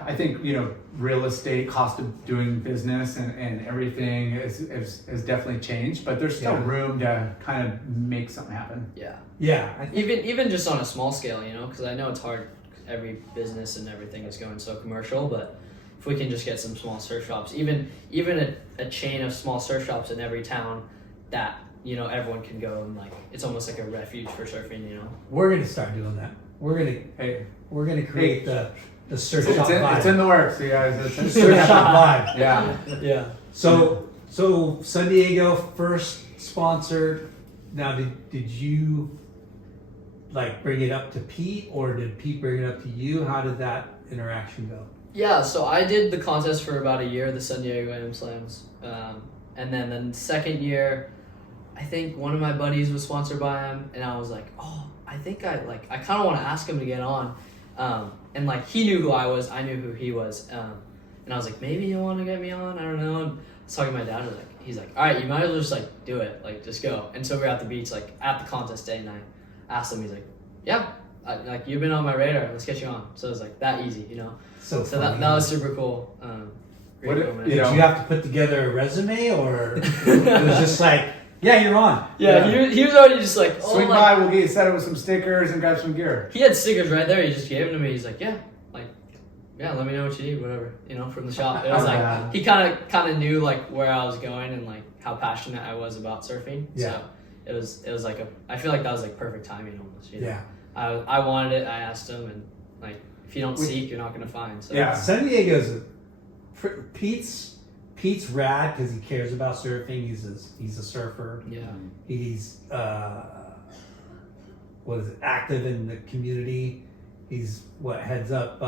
I think, you know, real estate, cost of doing business and everything has definitely changed, but there's still room to kind of make something happen. Even just on a small scale, you know, because I know it's hard. Every business and everything is going so commercial, but if we can just get some small surf shops, even a chain of small surf shops in every town that, you know, everyone can go and like, it's almost like a refuge for surfing, you know. We're gonna start doing that. We're gonna create the surf shop vibe. It's in the works, you guys. It's Surf shop vibe. Yeah. So San Diego first sponsor. Now, did you like bring it up to Pete, or did Pete bring it up to you? How did that interaction go? Yeah, so I did the contest for about a year, the San Diego AM Slams, and then the second year, I think one of my buddies was sponsored by him, and I was like, I think I kind of want to ask him to get on, and like he knew who I was, I knew who he was, and I was like, maybe you want to get me on, I don't know. And I was talking to my dad, he's like, all right, you might as well just like do it, like just go. And so we were at the beach, like at the contest day, and I asked him, he's like, yeah, like you've been on my radar, let's get you on. So it was like that easy, you know. So that was super cool. What Great it- moment. Did know- you have to put together a resume, or it was just like, yeah, you're on? Yeah, he was already just like, Swing by, we'll get you set up with some stickers and grab some gear. he had stickers right there. He just gave them to me. He's like, yeah, let me know what you need, whatever, you know, from the shop. It was like he kind of knew like where I was going and like how passionate I was about surfing. Yeah. So it was like I feel like that was like perfect timing almost. You know? Yeah. I wanted it. I asked him, and like if you don't seek, you're not gonna find. So San Diego's Pete's rad because he cares about surfing. He's a surfer. yeah. He's active in the community. He's heads up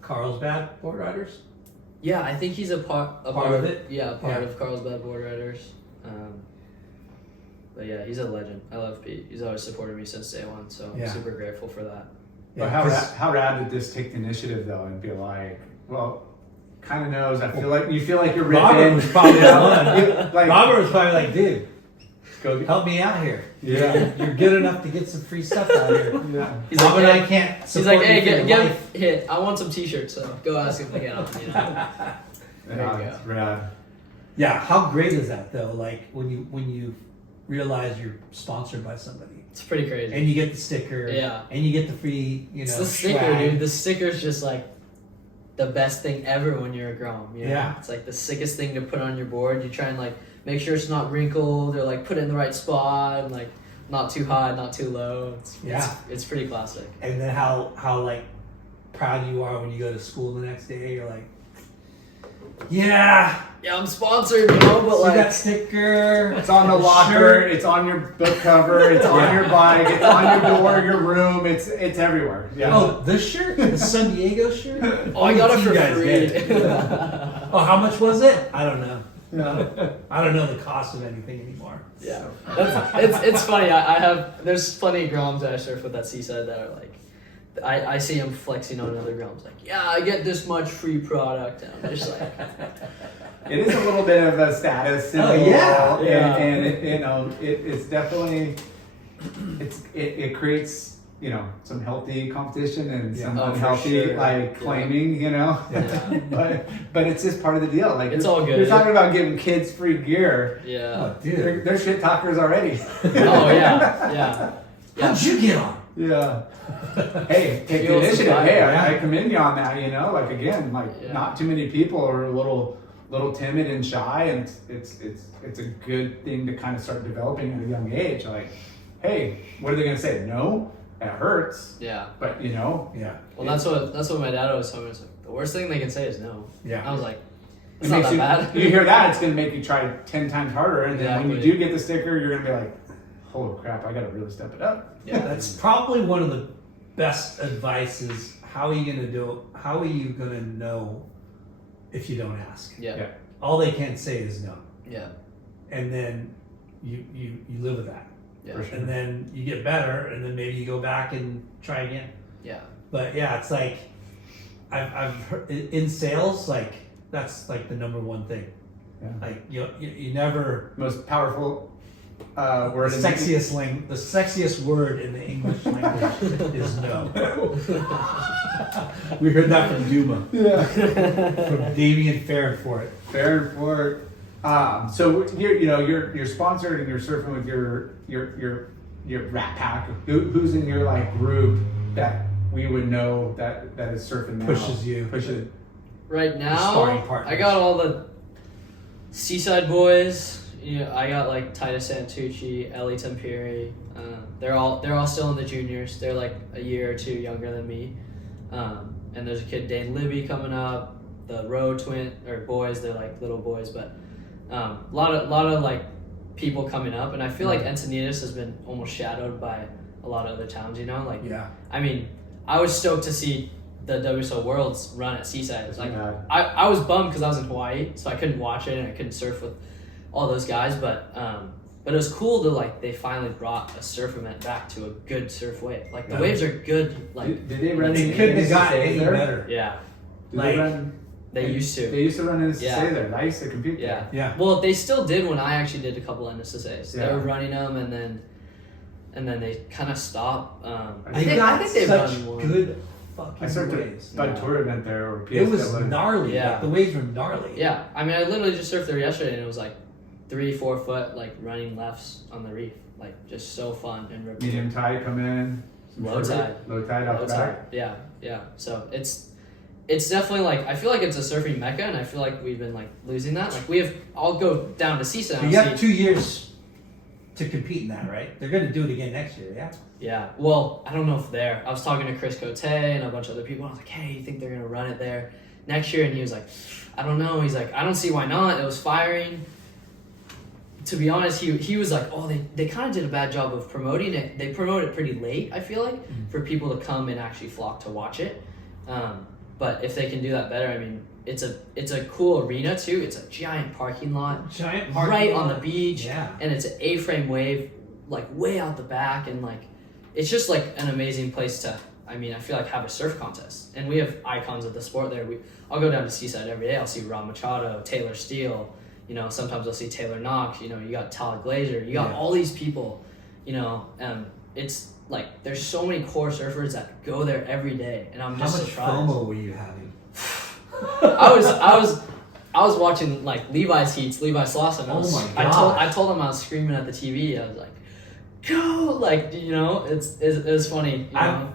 Carlsbad Board Riders. Yeah, I think he's a part of it? Yeah, part of Carlsbad Board Riders. But yeah, he's a legend. I love Pete. He's always supported me since day one, so I'm super grateful for that. But how rad did this take the initiative though, and be like, well, kind of knows. I feel like you feel like you're Robert ripping. was probably the one. Like, Robert was probably like, dude, go get, help me out here. yeah. You're good enough to get some free stuff out here. Yeah. He's Bob like, and hey, I can't he's support like, hey, you for your get life. hit. I want some t-shirts, so go ask him to get on. You know? There you go. It's rad. Yeah, how great is that though? Like when you realize you're sponsored by somebody. It's pretty crazy. And you get the sticker. Yeah. And you get the free, It's the sticker, swag. dude. The sticker's just like the best thing ever when you're a Grom. You know? Yeah. It's like the sickest thing to put on your board. You try and like make sure it's not wrinkled or like put it in the right spot and like not too high, not too low. It's pretty classic. And then how like proud you are when you go to school the next day. You're like, yeah, Yeah, I'm sponsored, you know, but see like that sticker. It's on the locker. shirt. It's on your book cover. It's on your bike. It's on your door, your room. It's everywhere. Yeah. Oh, this shirt, the San Diego shirt. oh, I got it You for guys free. get it. Oh, how much was it? I don't know. Yeah. I don't know the cost of anything anymore. Yeah, it's funny. I have there's plenty of Groms that I surf with at Seaside that are like, I see them flexing on other Groms like, yeah, I get this much free product, and I'm just like, It is a little bit of a status symbol. yeah. And it, it's definitely it creates some healthy competition and some Oh, for unhealthy sure. like claiming. yeah, But it's just part of the deal. Like It's all good. You're talking about giving kids free gear. yeah. Oh, dude. They're shit talkers already. Oh yeah. How'd you get on? Yeah. Hey, take the Fuels the initiative. fire, Hey, yeah. I commend you on that. Like again, Yeah. not too many people are a little timid and shy, and it's a good thing to kind of start developing at a young age. Like, hey, what are they gonna say? No, it hurts, Yeah. but Yeah. Well, that's what my dad always told me. Was like, the worst thing they can say is no. Yeah. I was like, it it's not makes that you. bad. You hear that, it's gonna make you try 10 times harder, and then when you Exactly. do get the sticker, you're gonna be like, holy crap, I gotta really step it up. Yeah. That's probably one of the best advice is how are you gonna know if you don't ask? Yeah. Yeah. All they can say is no. Yeah. And then you live with that. Yeah. For sure. And then you get better and then maybe you go back and try again. Yeah. But yeah, it's like I've heard in sales, like that's like the number one thing. Yeah. Like you never Most powerful the word. the sexiest word in the English language is no. We heard that from Duma, Yeah. from Damien Fairfort. Fair and forward. So you're sponsored and you're surfing with your Rat Pack. Who's in your like group that we would know that is surfing now? Pushes. Right now, sparring partners. I got all the Seaside boys. I got like Titus Santucci, Ellie Temperi. They're all still in the juniors. They're like a year or two younger than me. And there's a kid Dane Libby coming up. The Rowe boys. They're like little boys, but a lot of like people coming up. And I feel like Encinitas has been almost shadowed by a lot of other towns. Like Yeah. I mean, I was stoked to see the WSL Worlds run at Seaside. It's like Yeah. I was bummed because I was in Hawaii, so I couldn't watch it and I couldn't surf with all those guys. But it was cool to like they finally brought a surf event back to a good surf wave. Like the Yeah. waves are good. Like Did they run? They in couldn't have NSSA gotten any there? better. yeah, Did Like, they run? they used to. They used to run NSSA Yeah. there. I used to compete Yeah. there. Yeah. Well, they still did when I actually did a couple N.S.S.As. They Yeah. were running them and then they kind of stopped. I They think got they've such run one. good I fucking surfed waves. a bud Yeah. tour event there or It was PSW. gnarly. Yeah. Like, the waves were gnarly. Yeah, I mean, I literally just surfed there yesterday, and it was like 3-4 foot like running lefts on the reef, like just so fun and ripping. Medium tide come in. some Low short- tide. Low tide off Low the tide. back. Yeah. So it's definitely like I feel like it's a surfing mecca, and I feel like we've been like losing that. Like I'll go down to Seaside. So and you I'll got see, 2 years to compete in that, right? They're going to do it again next year, yeah? yeah. Well, I don't know if there. I was talking to Chris Cote and a bunch of other people. And I was like, hey, you think they're gonna run it there next year? And he was like, I don't know. He's like, I don't see why not. It was firing. To be honest, he was like, oh, they kind of did a bad job of promoting it. They promoted it pretty late, I feel like, for people to come and actually flock to watch it. But if they can do that better, I mean, it's a cool arena too. It's a giant parking lot, Giant parking right lot. on the beach, Yeah. and it's an A-frame wave, like way out the back, and like it's just like an amazing place to I mean, I feel like have a surf contest, and we have icons of the sport there. I'll go down to Seaside every day. I'll see Rob Machado, Taylor Steele. You know, sometimes I'll see Taylor Knox. You know, you got Todd Glazer. You got all these people. You know, it's like there's so many core surfers that go there every day, and I'm just surprised. How much FOMO were you having? I was watching like Levi's heats, Levi Slauson. I told him I was screaming at the TV. I was like, "Go!" Like, you know, it was funny. You know?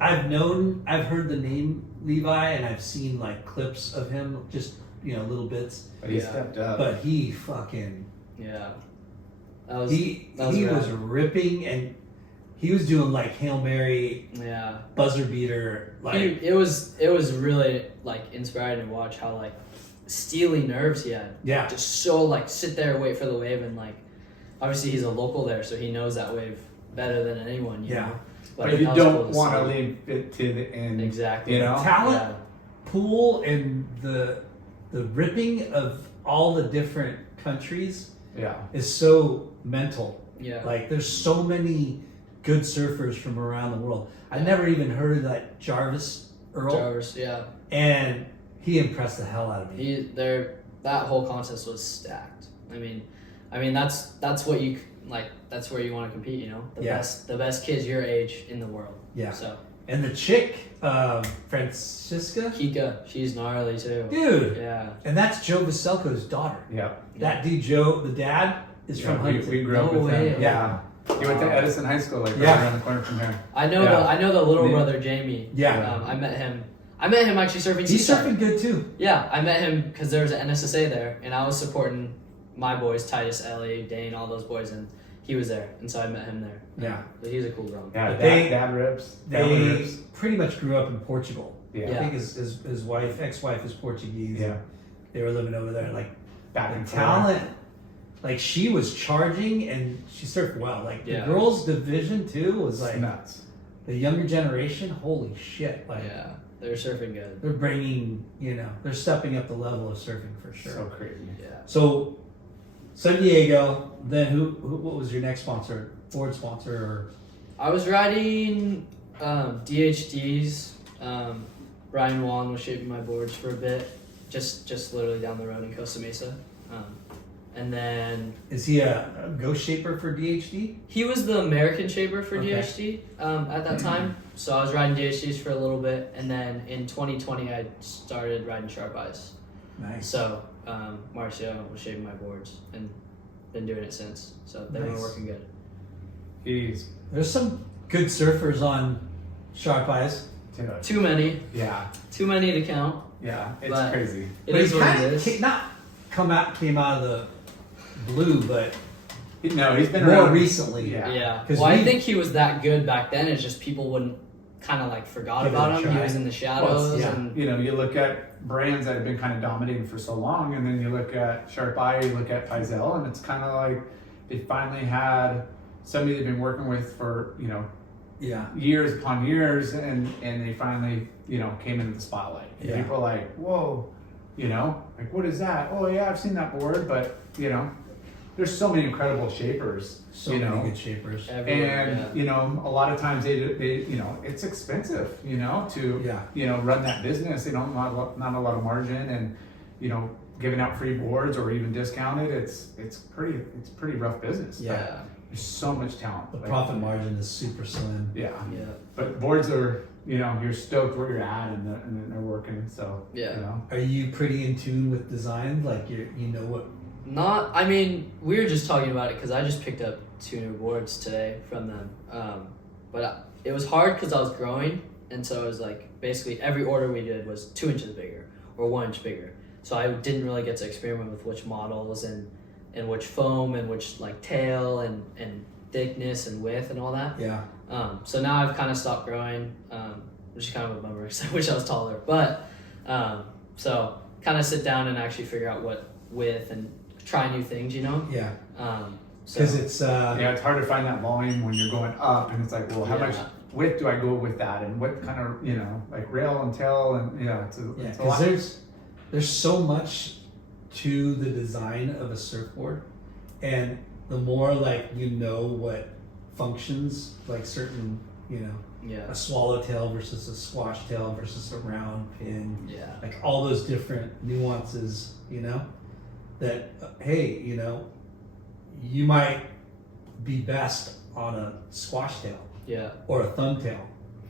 I've heard the name Levi, and I've seen like clips of him, just little bits. But he stepped up. But he fucking he was ripping, and he was doing like Hail Mary, buzzer beater. Like it was really like inspiring to watch how like steely nerves he had. Yeah, just so like sit there, wait for the wave, and like obviously he's a local there, so he knows that wave better than anyone. You know? But you don't want to leave it to the end. Exactly. You know, talent pool and the ripping of all the different countries is so mental. Yeah. Like there's so many good surfers from around the world. I never even heard of that Jarvis Earl. Jarvis, yeah. And he impressed the hell out of me. That whole contest was stacked. I mean that's what you like. That's where you want to compete. You know, the best kids your age in the world. Yeah. So. And the chick, Francisca Kika, she's gnarly too. Dude. Yeah. And that's Joe Vaselko's daughter. Yeah. That dude Joe, the dad, is from Huntington. We grew up with him. Yeah. He went to Edison High School, like right around the corner from here. I know the little brother Jamie. Yeah. I met him actually surfing. He's surfing good too. Yeah, I met him because there was an N.S.S.A. there, and I was supporting my boys, Titus, Ellie, Dane, all those boys, and he was there, and so I met him there. Yeah. But he's a cool bro. Yeah, dad rips. They pretty much grew up in Portugal. Yeah. I think his ex-wife is Portuguese. Yeah. They were living over there. Like, back and talent. Like, she was charging, and she surfed well. Like, the girls' division, too, was like nuts. The younger generation, holy shit. Like, they're surfing good. They're bringing, they're stepping up the level of surfing for sure. So crazy. Yeah. So, San Diego, then what was your next sponsor? Board sponsor? Or? I was riding DHDs. Ryan Wong was shaping my boards for a bit, just literally down the road in Costa Mesa. And then... Is he a ghost shaper for DHD? He was the American shaper for DHD at that time. So I was riding DHDs for a little bit, and then in 2020 I started riding Sharp Eyes. Nice. So Marcio was shaping my boards and been doing it since. So they've been working good. There's some good surfers on Sharp Eyes. Too many. Yeah. Too many to count. Yeah, it's crazy. It is what it is. Came out of the blue, but he's been more around recently. Yeah. Well, I think he was that good back then. It's just people wouldn't kind of like forgot about him. He was in the shadows. And you look at brands that have been kind of dominating for so long, and then you look at Sharp Eye, you look at Faisal, and it's kind of like they finally had somebody they've been working with for years upon years, and they finally came into the spotlight. And people are like, whoa, like, what is that? Oh yeah, I've seen that board, but there's so many incredible shapers. So many good shapers. And a lot of times they it's expensive, to run that business. Not a lot of margin, and giving out free boards or even discounted. It's pretty rough business. Yeah. There's so much talent. The profit margin is super slim. Yeah. But boards are, you're stoked where you're at, and they're working. So Are you pretty in tune with design? Like what? We were just talking about it because I just picked up 2 new boards today from them. But it was hard because I was growing, and so it was like basically every order we did was 2 inches bigger or 1 inch bigger. So I didn't really get to experiment with which models and which foam and which like tail and thickness and width and all that. Yeah. So now I've kind of stopped growing, which is kind of a bummer because I wish I was taller. But so kind of sit down and actually figure out what width and try new things, Yeah. Because it's it's hard to find that volume when you're going up, and it's like, well, how much width do I go with that, and what kind of like rail and tail, and it's a lot. There's so much to the design of a surfboard, and the more like what functions, like certain Yeah. a swallowtail versus a squash tail versus a round pin. Yeah. Like all those different nuances, that, hey, you might be best on a squash tail Yeah. or a thumbtail.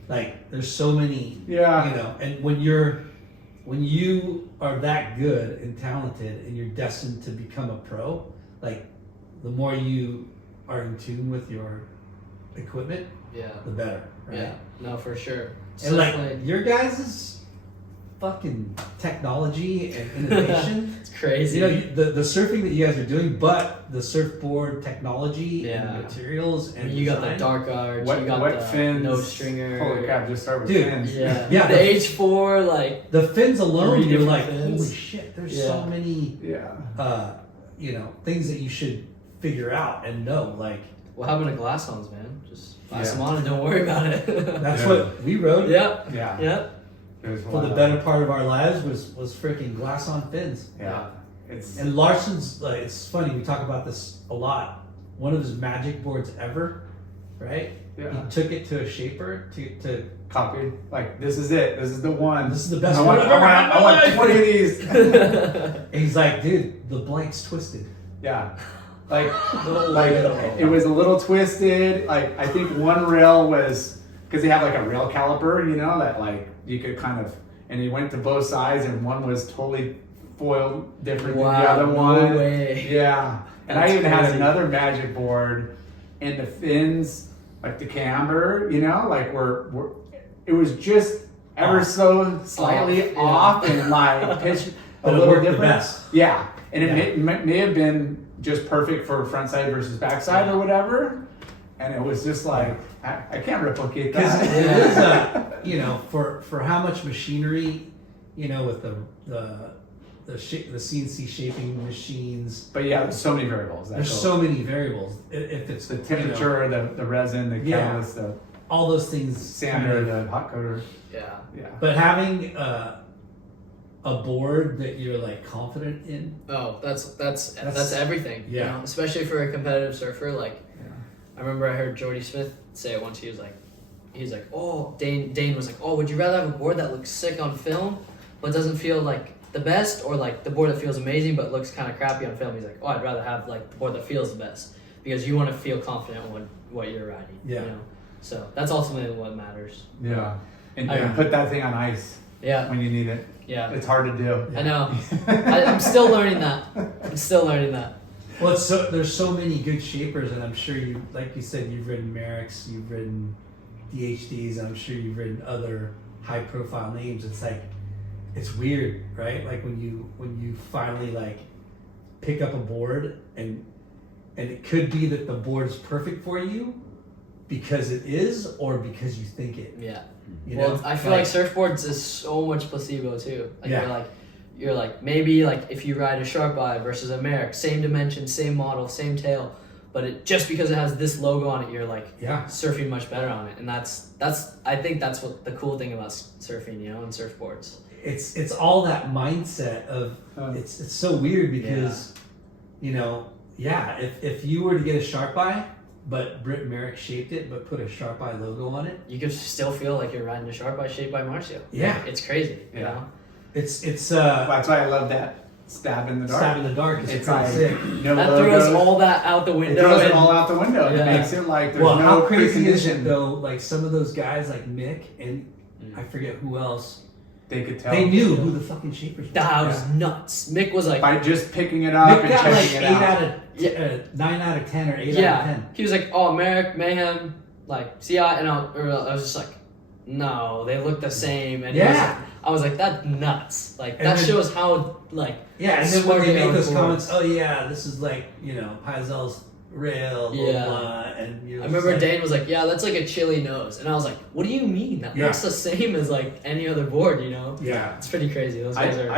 Like there's so many, Yeah. and when you are that good and talented and you're destined to become a pro, like the more you are in tune with your equipment, Yeah. the better, right? Yeah. No, for sure. It's And like definitely- your guys' fucking technology and innovation, it's crazy. the surfing that you guys are doing, but the surfboard technology Yeah. and materials I and mean, you got the design. dark guards, What you got what the fins? no stringer. Holy crap! Just start with Dude, fins. Yeah. Yeah, The the- H4, like, The fins alone, Three you're different like, fins. holy shit! There's Yeah. so many, Yeah. things that you should figure out and know. Like what happened to glass-ons, man? Just buy Yeah. some on and don't worry about it. that's Yeah. what we rode. Yep. Yeah. Yep. There's a For lot the of- better part of our lives was freaking glass on fins. Yeah. It's And Larson's, it's funny, we talk about this a lot. One of his magic boards ever, right? yeah. He took it to a shaper to Copied. Like this is it. This is the one. this is the best I one want, I've ever had in I my want life. 20 of these. And he's like, dude, the blank's twisted. Yeah. Like, No like way. it was a little twisted. Like I think one rail was because they have like a rail caliper, that like you could kind of, and he went to both sides, and one was totally foiled different than the Wow, other no one. way. Yeah, and I That's even had crazy. another magic board, and the fins, like the camber, like were it was just ever Off. so slightly Off, yeah. off and like pitched a But it little worked the different. best. Yeah, and it Yeah. may have been just perfect for front side versus back side or whatever, and it was just like I can't replicate Because that. it is, for how much machinery, with the CNC shaping machines. But yeah, there's so many variables. There's so many variables. If it's the temperature, the resin, the Yeah. catalyst, the all those things, sander, kind of- the hot coater. Yeah. Yeah. But having a board that you're like confident in, Oh, that's That's- everything. yeah. Especially for a competitive surfer. Like, Yeah. I remember I heard Jordy Smith say it once. He was like, oh, Dane was like, oh, would you rather have a board that looks sick on film, but doesn't feel like the best, or like the board that feels amazing but looks kind of crappy on film? He's like, oh, I'd rather have like the board that feels the best, because you want to feel confident in what you're riding. Yeah. So that's ultimately what matters. Yeah. And I- put that thing on ice Yeah. when you need it. Yeah. It's hard to do. I know. I'm still learning that. well, there's so many good shapers, and I'm sure you, like you said, you've ridden Merrick's, you've ridden DHDs, and I'm sure you've ridden other high-profile names. It's like, it's weird, right? Like when you finally like pick up a board, and it could be that the board's perfect for you because it is, or because you think it. Yeah. You Well, know? I feel like surfboards is so much placebo too. Like Yeah. you're like maybe like if you ride a Sharp Eye versus a Merrick, same dimension, same model, same tail, but it just because it has this logo on it, you're like yeah. surfing much better on it, and that's I think that's what the cool thing about surfing, and surfboards. It's all that mindset of it's so weird because if you were to get a Sharp Eye, but Britt Merrick shaped it but put a Sharp Eye logo on it, You could still feel like you're riding a Sharp Eye shaped by Marcio. Yeah. It's crazy. You Yeah. know? it's That's why I love that stab in the dark. stab in the dark. It's pretty like sick. no That logos. throws all that out the It window. throws it and- all out the window. Yeah. It makes it like there's Well, no how crazy is it precondition. though? Like some of those guys, like Mick and I forget who else, They could tell. they knew who the fucking shapers were. That was nuts. Mick was like, by just picking it up Mick and got like checking it out. 9 out of 10 or 8 out of yeah. 10. He was like, oh, Merrick, Mayhem, like, CI, and I was just like, no, they look the same. And he was Yeah. like, I was like, that's nuts. Like, And that then- shows how, like, Yeah, and then when smart they they are make those for- comments, oh yeah, this is like, Heisel's rail, blah, Yeah. blah, and you're I just remember like, Dane was like, yeah, that's like a chili nose. And I was like, what do you mean? That Yeah. looks the same as, like, any other board, Yeah. It's pretty crazy. Those guys are...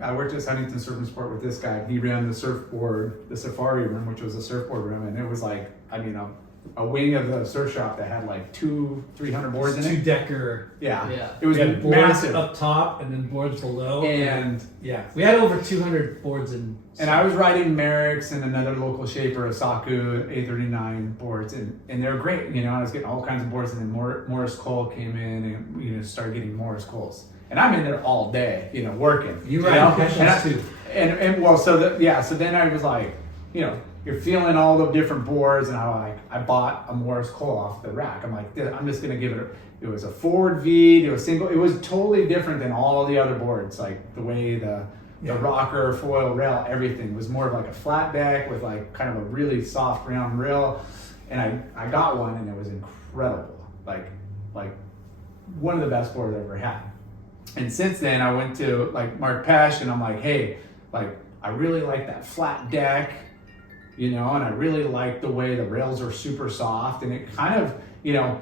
I worked at Huntington Surf and Sport with this guy. He ran the surfboard, the Safari room, which was a surfboard room, and it was like, a wing of the surf shop that had like 300 boards in it. Two-decker. Yeah. Yeah. It was We had boards massive. up top and then boards below. And yeah, we had over 200 boards in. I was riding Merrick's and another local shaper, a Saku A39 boards, and they were great. You know, I was getting all kinds of boards, and then Morris Cole came in and, you know, started getting Morris Coles. And I'm in there all day, you know, working. You know? ride professionals too. And well, so then I was like, you know, you're feeling all the different boards, and I bought a Morris Cole off the rack. I'm like, I'm just gonna give it was a forward V, it was single, it was totally different than all the other boards, like the way the rocker, foil, rail, everything was more of like a flat deck with like kind of a really soft round rail. And I got one, and it was incredible, like one of the best boards I ever had. And since then, I went to like Mark Pesh, and I'm like, hey, like I really like that flat deck, you know, and I really like the way the rails are super soft, and it kind of, you know,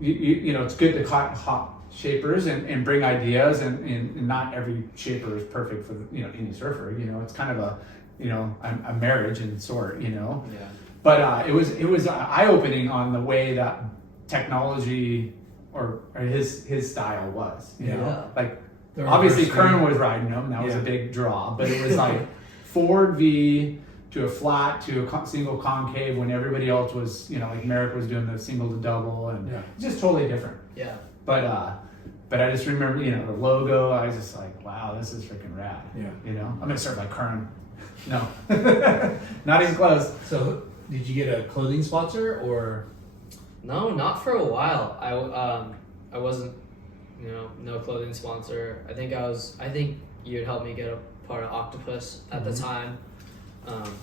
you know, it's good to hop shapers and bring ideas, and not every shaper is perfect for, you know, any surfer. You know, it's kind of a, you know, a marriage in sort, you know. Yeah. But it was eye opening on the way that technology or his style was. You know, like obviously Kern was riding them. That was a big draw, but it was like forward V to a flat to a single concave when everybody else was, you know, like Merrick was doing the single to double, and it's just totally different. Yeah. But I just remember, you know, the logo. I was just like, wow, this is freaking rad. Yeah. You know, I'm gonna start like Kern. No, not even close. So, did you get a clothing sponsor or? No, not for a while. I wasn't, you know, no clothing sponsor. I think you had helped me get a part of Octopus at the time.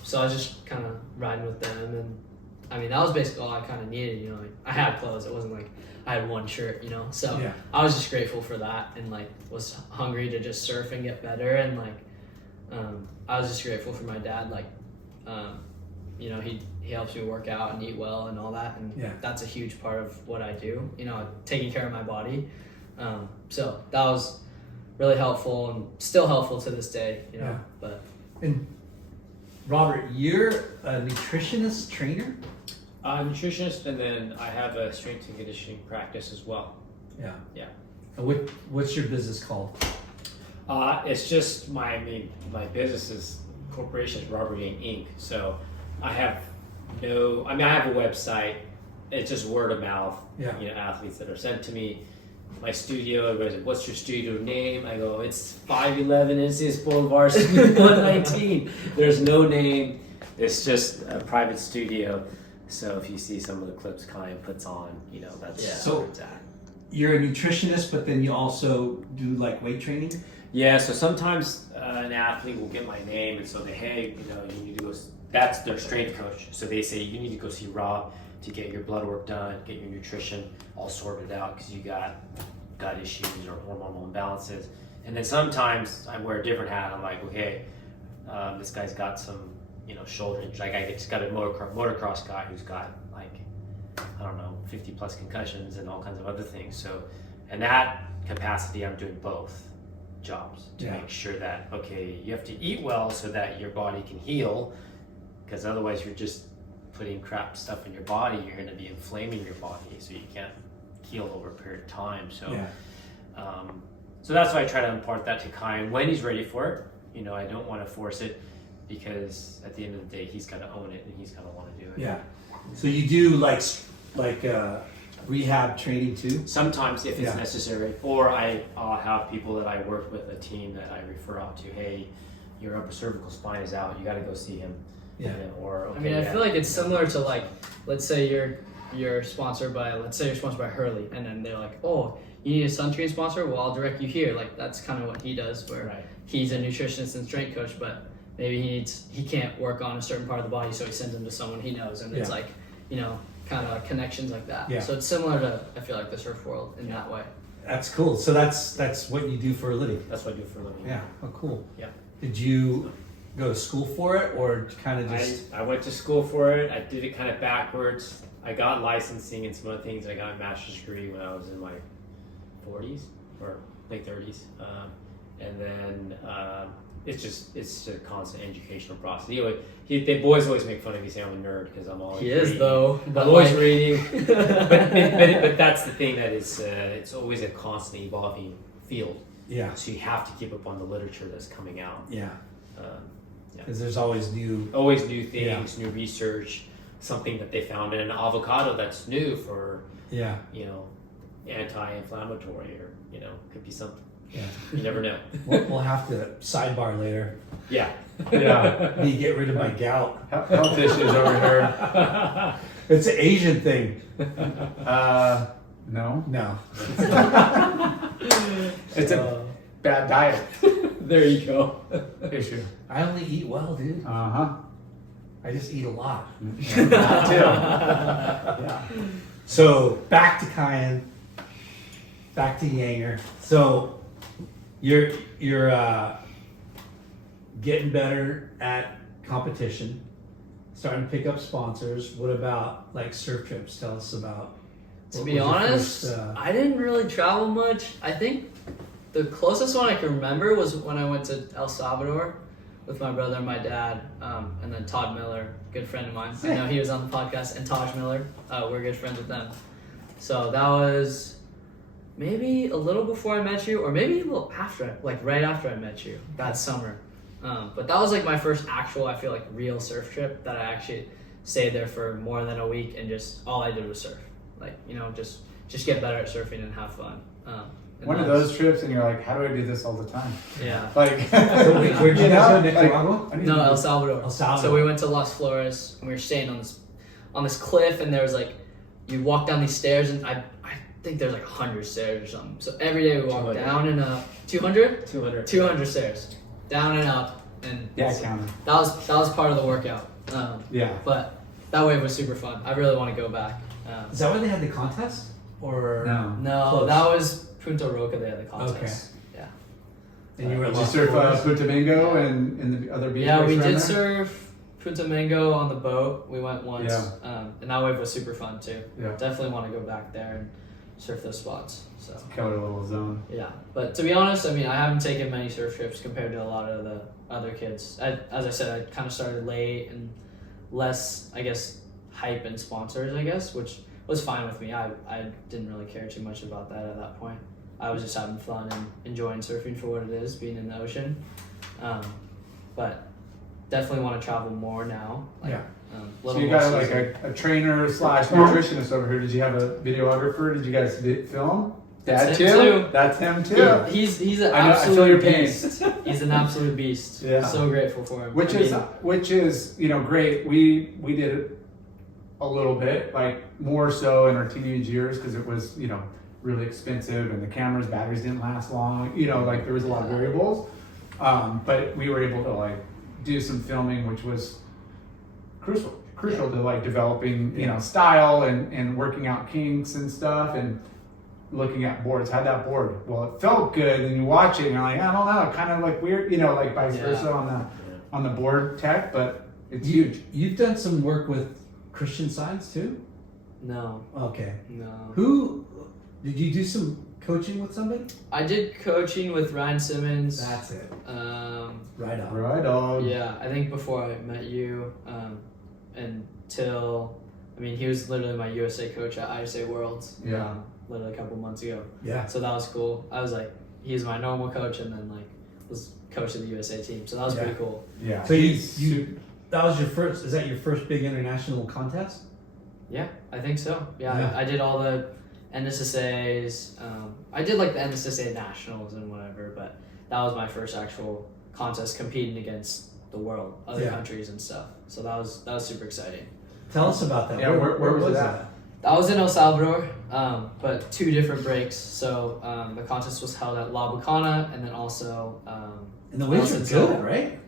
So I was just kind of riding with them, and I mean that was basically all I kind of needed. You know, like I had clothes. It wasn't like I had one shirt. You know, so I was just grateful for that, and like was hungry to just surf and get better, and like I was just grateful for my dad. Like, you know, he helps me work out and eat well and all that, and that's a huge part of what I do. You know, taking care of my body. So that was really helpful and still helpful to this day. You know, but. And Robert, you're a nutritionist trainer? Nutritionist, and then I have a strength and conditioning practice as well. Yeah. Yeah. And what's your business called? It's just my business is corporation is Robert Yang Inc. So I have I have a website. It's just word of mouth. Yeah. You know, athletes that are sent to me. My studio, everybody's like, what's your studio name? I go, it's 511 Encinitas Boulevard, Suite 119. There's no name. It's just a private studio. So if you see some of the clips Kyan puts on, you know, that's where it's at. You're a nutritionist, but then you also do like weight training? Yeah, so sometimes an athlete will get my name and so they, hey, you know, you need to go, that's their strength coach. So they say, you need to go see Rob to get your blood work done, get your nutrition all sorted out because you got gut issues or hormonal imbalances. And then sometimes I wear a different hat. I'm like, okay, this guy's got some, you know, shoulder injury. Like I just got a motocross guy who's got like, I don't know, 50 plus concussions and all kinds of other things. So in that capacity, I'm doing both jobs to make sure that, okay, you have to eat well so that your body can heal, because otherwise you're just putting crap stuff in your body, you're going to be inflaming your body, so you can't heal over a period of time. So, so that's why I try to impart that to Kyan when he's ready for it. You know, I don't want to force it because at the end of the day, he's got to own it and he's got to want to do it. Yeah. So you do like rehab training too? Sometimes if it's necessary, or I'll have people that I work with, a team that I refer out to. Hey, your upper cervical spine is out. You got to go see him. Yeah. Or I mean, I feel like it's similar to like, let's say you're sponsored by Hurley, and then they're like, oh, you need a sunscreen sponsor? Well, I'll direct you here. Like that's kind of what he does, where he's a nutritionist and strength coach, but maybe he can't work on a certain part of the body, so he sends him to someone he knows, and it's like, you know, kind of connections like that. Yeah. So it's similar to, I feel like, the surf world in that way. That's cool. So that's what you do for a living. That's what I do for a living. Yeah. Oh, cool. Yeah. Did you go to school for it, or kind of just? I went to school for it. I did it kind of backwards. I got licensing and some other things. I got a master's degree when I was in my 40s or late 30s, and then it's a constant educational process. The boys always make fun of me saying I'm a nerd because I'm always He is reading. though. I'm But always like, reading, but that's the thing that it's always a constantly evolving field. Yeah. So you have to keep up on the literature that's coming out. Yeah. Um, Because there's always new. Always new things, new research, something that they found in an avocado that's new for Yeah. Anti-inflammatory, or could be something. Yeah. You never know. We'll have to sidebar later. Yeah. Yeah. Me get rid of my gout. Health issues over here. It's an Asian thing. No. No. It's a bad diet There you go. issue. I only eat well, dude. Uh-huh. I just eat a lot. That too. Yeah. So back to Kyan, back to Yanger. So you're getting better at competition, starting to pick up sponsors. What about like surf trips? Tell us about. to what be was your honest, first, I didn't really travel much. I think the closest one I can remember was when I went to El Salvador with my brother and my dad, and then Todd Miller, good friend of mine. I know he was on the podcast, and Taj Miller. We're good friends with them. So that was maybe a little before I met you, or maybe a little after, like right after I met you that summer. But that was like my first actual, I feel like, real surf trip that I actually stayed there for more than a week, and just all I did was surf. Like, just get better at surfing and have fun. And One of that's- those trips, and you're like, how do I do this all the time? Yeah. Like, So where'd you guys go? Nicaragua? I need No, to- El Salvador. El Salvador. So we went to Las Flores, and we were staying on this cliff, and there was like, you walk down these stairs, and I think there's like 100 stairs or something. So every day we walk 200. down and up. 200? 200. 200 stairs, down and up, and Yeah, I counted. that was part of the workout. Yeah. But that wave was super fun. I really want to go back. Is that where they had the contest? Or No, Close. that was Punta Roca. They had the contest. Yeah. And you were at Did you Las surf Flores? Punta Mango and the other beach? Yeah, breaks we around did there? surf Punta Mango on the boat. We went once, Yeah. and that wave was super fun too. Yeah. Definitely want to go back there and surf those spots. So Killer little zone. yeah, but to be honest, I mean, I haven't taken many surf trips compared to a lot of the other kids. As I said, I kind of started late and less, I guess, hype and sponsors, I guess, which was fine with me. I didn't really care too much about that at that point. I was just having fun and enjoying surfing for what it is, being in the ocean. But definitely want to travel more now. Like, Yeah. So little you more got like season. a trainer / nutritionist over here. Did you have a videographer? Did you guys film? That's That him too? too. That's him too. He's an I know- I feel absolute your pain. beast. He's an absolute beast. Yeah. So grateful for him. Which I is mean, great. We did it a little bit, like more so in our teenage years because it was really expensive and the camera's batteries didn't last long. Like there was a lot of variables, but we were able to like do some filming, which was crucial to like developing style and working out kinks and stuff and looking at boards. How'd that board? Well, it felt good, and you watch it and you're like, I don't know, kind of like weird, like vice Yeah. versa on the board tech, but it's huge. You've done some work with Christian Science too? no. Okay. No. Who did you do some coaching with somebody? I did coaching with Ryan Simmons. That's it. Right on. Right on. Yeah, I think before I met you, until, I mean, he was literally my USA coach at ISA Worlds. Yeah. Literally a couple months ago. Yeah. So that was cool. I was like, he's my normal coach, and then like was coach of the USA team. So that was pretty cool. Yeah. So he's you that was your first. Is that your first big international contest? Yeah, I think so. Yeah, Yeah. I did all the N.S.S.A's. I did like the N.S.S.A nationals and whatever, but that was my first actual contest competing against the world, other Yeah. countries and stuff. So that was super exciting. Tell us about that. Yeah, where was it at? That was in El Salvador, but 2 different breaks. So the contest was held at La Bucana, and then also. And the waves are Nelson good, Sol. right?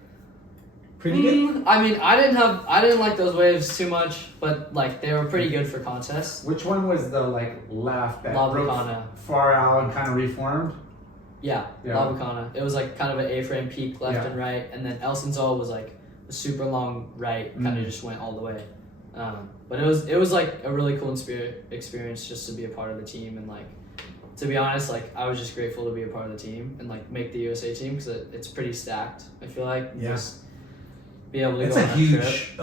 Pretty good. I mean, I didn't like those waves too much, but like they were pretty good for contests. Which one was the like left that La broke Bucana. far out and kind of reformed? Yeah, Yeah. La Bucana. It was like kind of an A-frame peak left Yeah. and right, and then Encinitas was like a super long right, kind of Mhm. just went all the way. But it was like a really cool experience just to be a part of the team and like to be honest, like I was just grateful to be a part of the team and like make the USA team because it's pretty stacked. I feel like just be able to It's go a on that huge trip.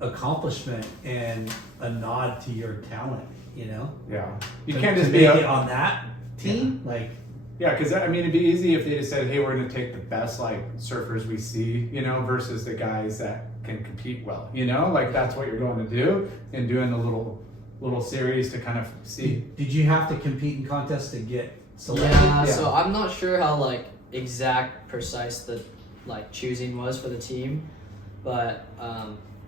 accomplishment and a nod to your talent, you know? Yeah. You To- can't to just make be it on that team, like, Yeah, because I mean, it'd be easy if they just said, "Hey, we're going to take the best like surfers we see," you know, versus the guys that can compete well, you know, like that's what you're going to do, and doing the little series to kind of see. did you have to compete in contests to get selected? Yeah, Yeah. so I'm not sure how like exact precise the like choosing was for the team, but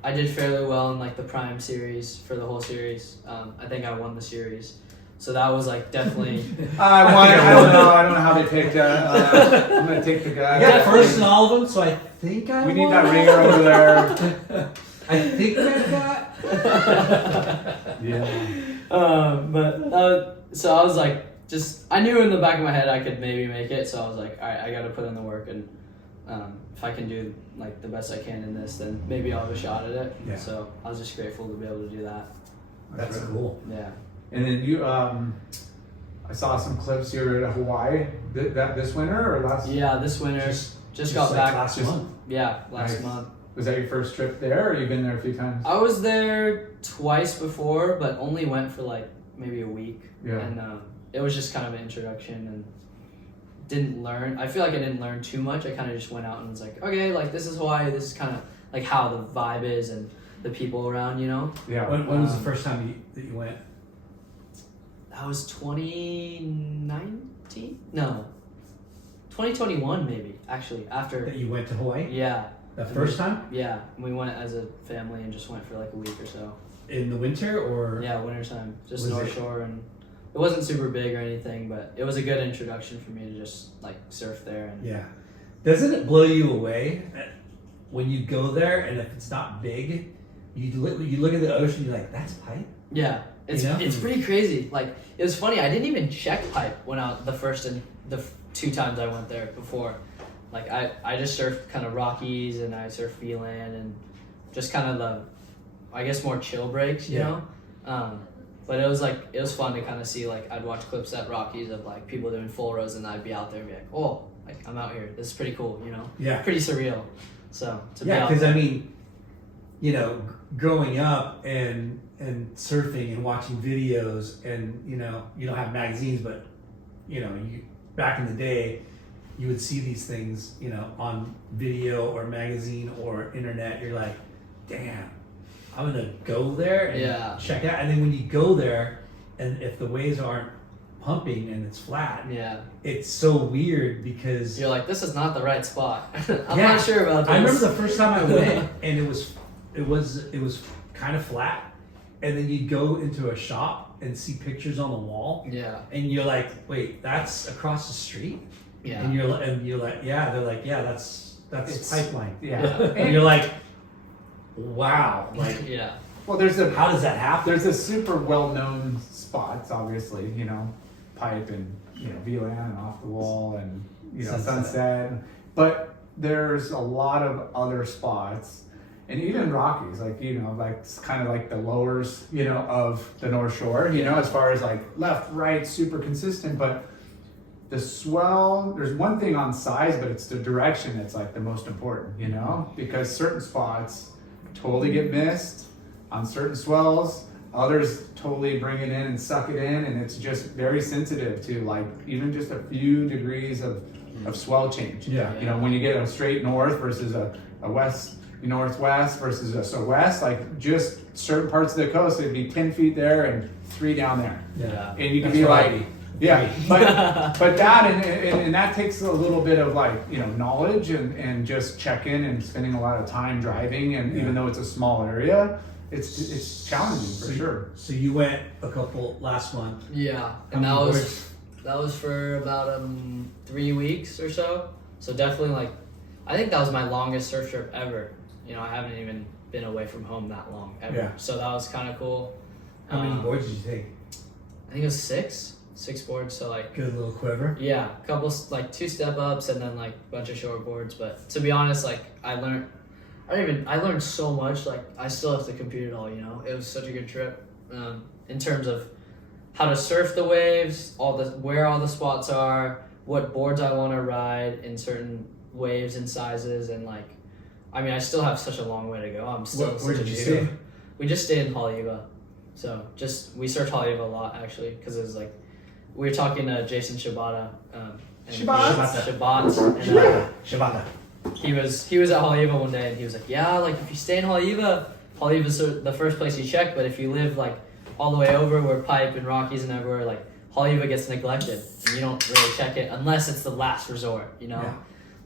I did fairly well in like the prime series for the whole series. I think I won the series, so that was like definitely I don't know. I don't know how they picked. I'm going to take the guy. I got first in all of them, so I think I We need won. that ringer over there. I think I got. Yeah. So I was like, just I knew in the back of my head I could maybe make it, so I was like, all right, I got to put in the work, and if I can do like the best I can in this, then maybe I'll have a shot at it. Yeah. So I was just grateful to be able to do that. That's cool. Yeah. And then you, I saw some clips. You were at Hawaii this winter or last? Yeah, this winter just got like back last month. Yeah, last Nice. month. Was that your first trip there, or you've been there a few times? I was there twice before, but only went for like maybe a week. Yeah. And it was just kind of an introduction and didn't learn. I feel like I didn't learn too much. I kind of just went out and was like, okay, like this is Hawaii. This is kind of like how the vibe is and the people around, you know? Yeah. When was the first time that you went? That was 2019? No. 2021 maybe, actually, after. That you went to Hawaii? Yeah. The first time? Yeah. We went as a family and just went for like a week or so. In the winter or? Yeah, wintertime. Just Was North it- Shore, and it wasn't super big or anything, but it was a good introduction for me to just like surf there. And Yeah. Doesn't it blow you away that when you go there and if it's not big, you look at the ocean, you're like, that's pipe? yeah, it's You know? it's pretty crazy. Like it was funny. I didn't even check pipe when the first and the two times I went there before. Like I just surfed kind of Rockies and I surfed VLAN and just kind of the, I guess more chill breaks, you Yeah. know. But it was fun to kind of see, like I'd watch clips at Rockies of like people doing full rows and I'd be out there and be like, oh, like I'm out here. This is pretty cool, you know. Yeah. Pretty surreal. So to be Yeah, out because there. I mean, you know, growing up and surfing and watching videos, and you know, you don't have magazines, but you know, back in the day, you would see these things, you know, on video or magazine or internet. You're like, damn, I'm gonna go there and Yeah. check it out. And then when you go there, and if the waves aren't pumping and it's flat, Yeah. it's so weird because You're like, this is not the right spot. I'm Yeah. not sure about this. I remember the first time I went, and it was kind of flat, and then you'd go into a shop and see pictures on the wall, Yeah. and you're like, wait, that's across the street, Yeah. and you're like, yeah, they're like, yeah, that's It's- pipeline, Yeah. and you're like, wow, like, Yeah. Well, there's how does that happen? a super well-known spots, obviously, you know, pipe and, you know, VLAN and off the wall and, you know, sunset. But there's a lot of other spots, and even Rockies, like, you know, like it's kind of like the lowers, you know, of the North Shore, you know, as far as like left, right, super consistent. But the swell, there's one thing on size, but it's the direction that's like the most important, you know, because certain spots totally get missed on certain swells. Others totally bring it in and suck it in, and it's just very sensitive to like even just a few degrees of swell change. Yeah. You know, when you get a straight north versus a west, northwest versus a west, like just certain parts of the coast, it'd be 10 feet there and 3 down there. Yeah. And you can That's be right. like, yeah, but that and that takes a little bit of like, you know, knowledge and just checking and spending a lot of time driving, and even though it's a small area, it's challenging for sure. So you went a couple last month. Yeah. How And many that boards? was for about 3 weeks or so. So definitely like, I think that was my longest surf trip ever. You know, I haven't even been away from home that long ever. Yeah. So that was kind of cool. How many boards did you take? I think it was six boards. So like, Good little quiver. yeah, a couple like 2 step ups and then like a bunch of short boards. But to be honest, like I learned so much. Like I still have to compute it all. You know, it was such a good trip in terms of how to surf the waves, where all the spots are, what boards I want to ride in certain waves and sizes, and like, I mean, I still have such a long way to go. I'm still Where such a did you newbie. stay? We just stayed in Haleiwa, so we searched Haleiwa a lot actually, because it was like we were talking to Jason Shibata. Shibata. He was at Haleiwa one day, and he was like, yeah, like if you stay in Haleiwa's the first place you check, but if you live like all the way over where Pipe and Rockies and everywhere, like Haleiwa gets neglected, and you don't really check it unless it's the last resort, you know.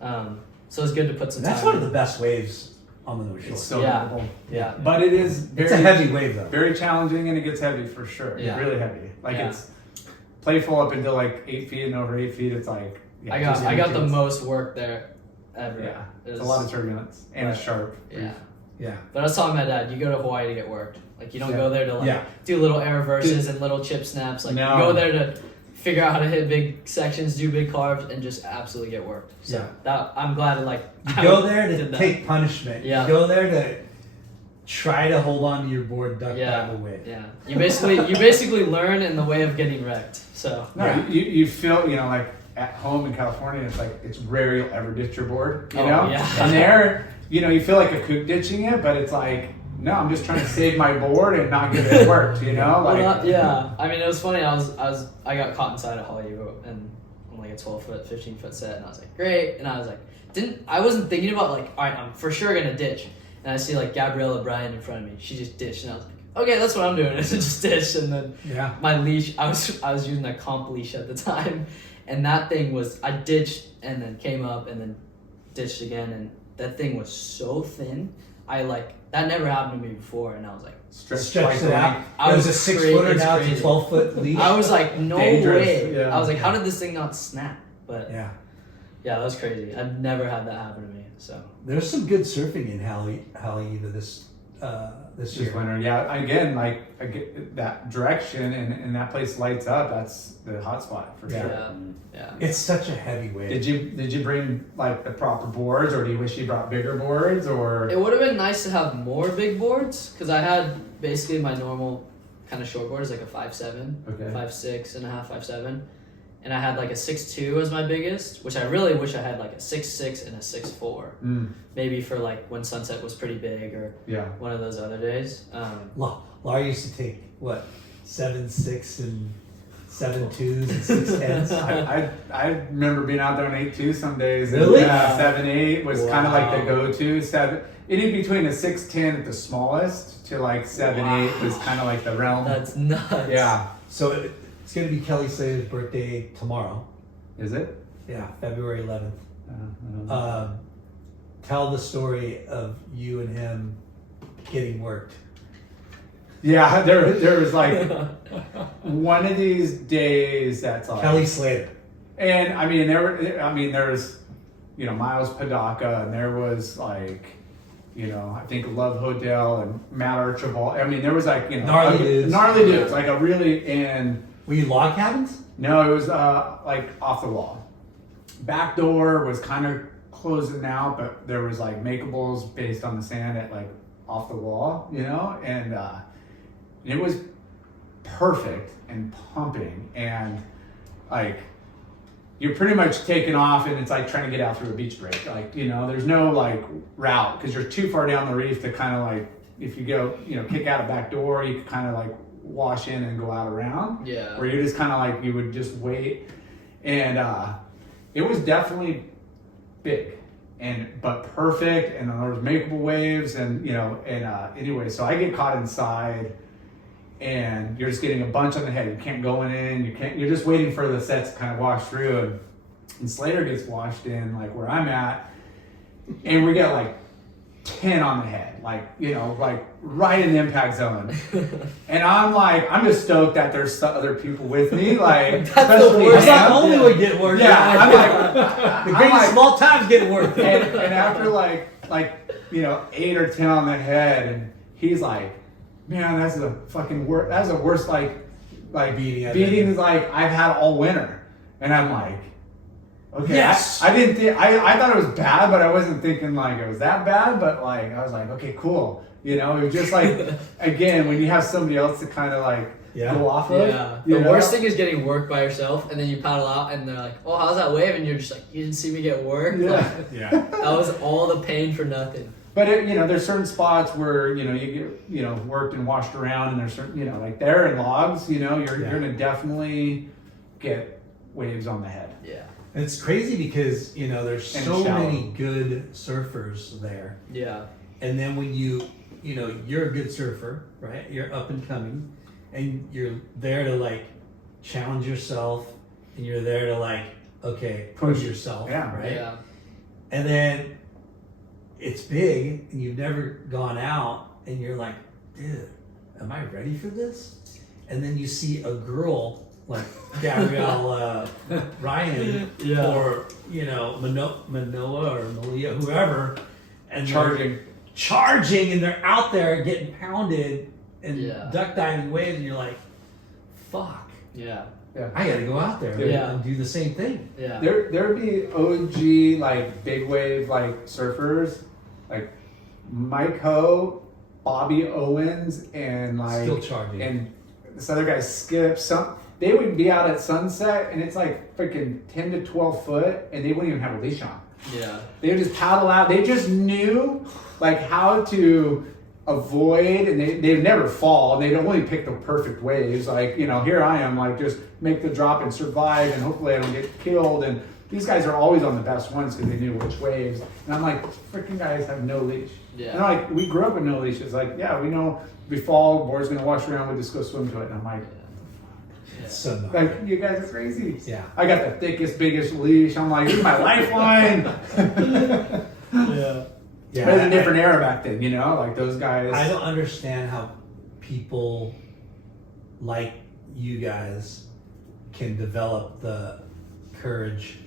Yeah. So it's good to put some. That's time one in. of the best waves on the North Shore. It's so Yeah. beautiful. Yeah. But it is very, It's a heavy wave though. very challenging, and it gets heavy for sure. Yeah. It's really heavy. Like Yeah. it's playful up until like 8 feet, and over 8 feet, it's like I got the intense. most work there ever. Yeah, It it's a was- lot of turbulence and it's Right. sharp. Yeah. Yeah. But I was telling my dad, you go to Hawaii to get worked. Like you don't Yeah. go there to like Yeah. do little air reverses and little chip snaps. Like No. you go there to figure out how to hit big sections, do big carves, and just absolutely get worked. So Yeah. that I'm glad to like You go there to did that. take punishment. Yeah. You go there to try to hold on to your board, duck Yeah. out of the wave. Yeah. You basically learn in the way of getting wrecked. So No, Yeah. you feel, like at home in California, it's like it's rare you'll ever ditch your board, you Oh, know? yeah. And there, you feel like a kook ditching it, but it's like, no, I'm just trying to save my board and not get it worked, you know? Like, well, yeah. I mean, it was funny. I got caught inside at Haleiwa and on like a 12-foot, 15-foot set, and I was like, great. And I was like, I wasn't thinking about like, all right, I'm for sure gonna ditch. And I see like Gabriella Bryan in front of me. She just ditched, and I was like, okay, that's what I'm doing. Is just ditch. And then Yeah. my leash, I was using a comp leash at the time, and that thing was, I ditched and then came up and then ditched again, and that thing was so thin. That never happened to me before, and I was like, Stretch twice it a out. week. I It was a was 6 crazy- footer, it's now it's a crazy. 12-foot leash. I was like, no Dangerous, way. yeah. I was like, how did this thing not snap? But Yeah. yeah, that was crazy. I've never had that happen to me. So There's some good surfing in Haleiwa this This year. winter, yeah. Again, like I get that direction, and that place lights up. That's the hot spot for Yeah. sure. yeah. It's such a heavy wave. Did you bring like the proper boards, or do you wish you brought bigger boards, or? It would have been nice to have more big boards, because I had basically my normal kind of short board is like a 5'7", Okay. 5'6" and a half, 5'7", and I had like a 6'2" as my biggest, which I really wish I had like a 6'6" and a 6'4", maybe for like when Sunset was pretty big or Yeah. one of those other days. Laura used to take what 7.6 and 7.2s and 6.10s. I remember being out there on 8.2 some days. and, Really? 7.8 was kind of like the Wow. go-to. In between a 6.10 at the smallest to like 7.8 was kind of like the realm. That's nuts. Yeah. So it's going to be Kelly Slater's birthday tomorrow. Is it? Yeah, February 11th. I don't know. Tell the story of you and him getting worked. Yeah, there was like one of these days that's like Kelly Slater. And I mean there was Miles Padaka, and there was like I think Love Hotel and Matt Archibald. I mean there was like Gnarly dudes. gnarly dudes, like a really Were you log cabins? No, it was like off the wall. Back door was kind of closing out, but there was like makeables based on the sand at like off the wall, and it was perfect and pumping, and like you're pretty much taking off, and it's like trying to get out through a beach break. Like there's no like route because you're too far down the reef to kind of like if you go kick out a back door, you could kind of like wash in and go out around. Yeah. Where you're just kind of like you would just wait, and it was definitely big but perfect, and there was makeable waves, and anyway, so I get caught inside, and you're just getting a bunch on the head. You can't go in. You're just waiting for the sets to kind of wash through, and Slater gets washed in like where I'm at, and we get like 10 on the head, like right in the impact zone, and I'm just stoked that there's other people with me, like especially It's not him. only we get worked. Yeah, I'm like the greatest of all times getting worked. and after like 8 or 10 on the head, and he's like, man, that's the fucking worst. That's the worst like beating like I've had all winter, and I'm like, okay, yes. I didn't think I thought it was bad, but I wasn't thinking like it was that bad. But like I was like, okay, cool. It was just like again when you have somebody else to kind of like Yeah. go off of. Yeah. you The know? worst thing is getting worked by yourself, and then you paddle out, and they're like, "Oh, how's that wave?" And you're just like, "You didn't see me get worked." Yeah. Like, Yeah. that was all the pain for nothing. But there's certain spots where you get worked and washed around, and there's certain like there in logs, you're gonna definitely get waves on the head. Yeah. It's crazy because there's And so shallow. many good surfers there, Yeah. and then when you're a good surfer, right? You're up and coming, and you're there to like challenge yourself, and you're there to like push yourself, Yeah. right? Yeah. And then it's big, and you've never gone out, and you're like, dude, am I ready for this? And then you see a girl like Gabrielle Ryan Yeah. or Manoa or Malia, whoever, and they're charging, and they're out there getting pounded and Yeah. duck diving waves, and you're like, fuck, Yeah. I gotta go out there Yeah. and do the same thing. Yeah. There'd be OG like big wave like surfers like Mike Ho, Bobby Owens, and like Still charging. and this other guy Skip. They would be out at sunset, and it's like freaking 10 to 12 foot, and they wouldn't even have a leash on. Yeah. They would just paddle out. They just knew like how to avoid, and they'd never fall, and they'd only pick the perfect waves. Like, here I am, like just make the drop and survive, and hopefully I don't get killed. And these guys are always on the best ones because they knew which waves. And I'm like, freaking guys have no leash. Yeah. And like, we grew up with no leash. It's like, yeah, we know we fall, board's gonna wash around, we just go swim to it. And I'm like, It's so nice. like, you guys are crazy. Yeah. I got the thickest, biggest leash. I'm like, this is my lifeline. Yeah. Yeah, But it's a different era back then, like those guys. I don't understand how people like you guys can develop the courage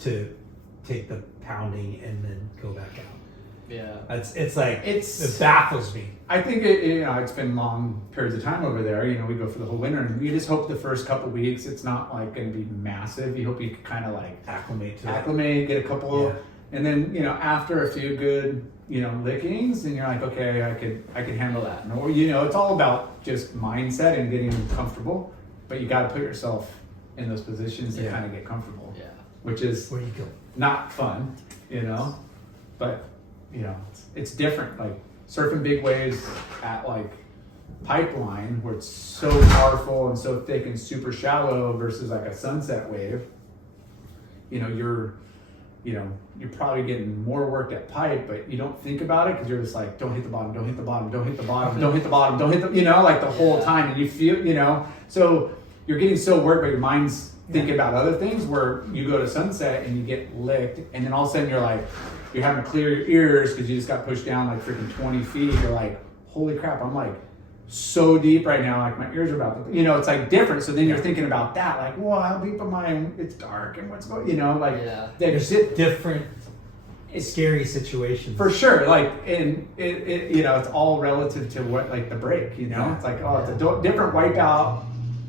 to take the pounding and then go back out. Yeah. It baffles me. I think it's been long periods of time over there. We go for the whole winter, and you just hope the first couple weeks it's not like going to be massive. You hope you can kind of like Acclimate to it. acclimate, get a couple, Yeah. and then after a few good lickings, and you're like, okay, I could handle that. Or it's all about just mindset and getting comfortable, but you got to put yourself in those positions to Yeah. kind of get comfortable, Yeah. which is Where you go? not fun, but it's different. Like surfing big waves at like Pipeline, where it's so powerful and so thick and super shallow, versus like a sunset wave. You're probably getting more work at pipe, but you don't think about it because you're just like, don't hit the bottom, don't hit the bottom, don't hit the bottom, don't hit the bottom, don't hit the, like the whole time, and you feel, so you're getting so worked, but your mind's thinking about other things. Where you go to sunset and you get licked, and then all of a sudden you're having to clear your ears because you just got pushed down like freaking 20 feet. You're like, holy crap, I'm like so deep right now, like my ears are about to, it's like different. So then you're thinking about that, like, whoa, how deep am I? It's dark, and what's going, Yeah. There's different scary situations. for sure. Like, and it's all relative to what, like the break, it's like, oh, it's a different wipeout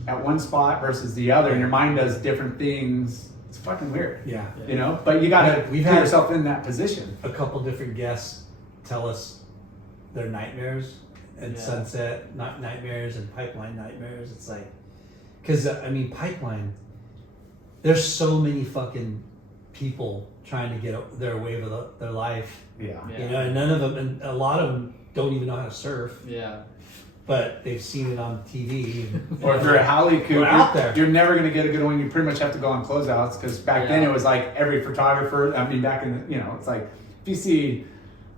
at one spot versus the other, and your mind does different things. It's fucking weird. Yeah. But you gotta We've put had- yourself in that position. A couple different guests tell us their nightmares and Yeah. sunset nightmares and Pipeline nightmares. It's like, because Pipeline, there's so many fucking people trying to get their wave of their life, Yeah. Yeah. and none of them, and a lot of them don't even know how to surf, Yeah. but they've seen it on TV. Or if you're a Howley Coop, We're out there. you're never going to get a good one. You pretty much have to go on closeouts, because back then Yeah. it was like every photographer. Back in it's like if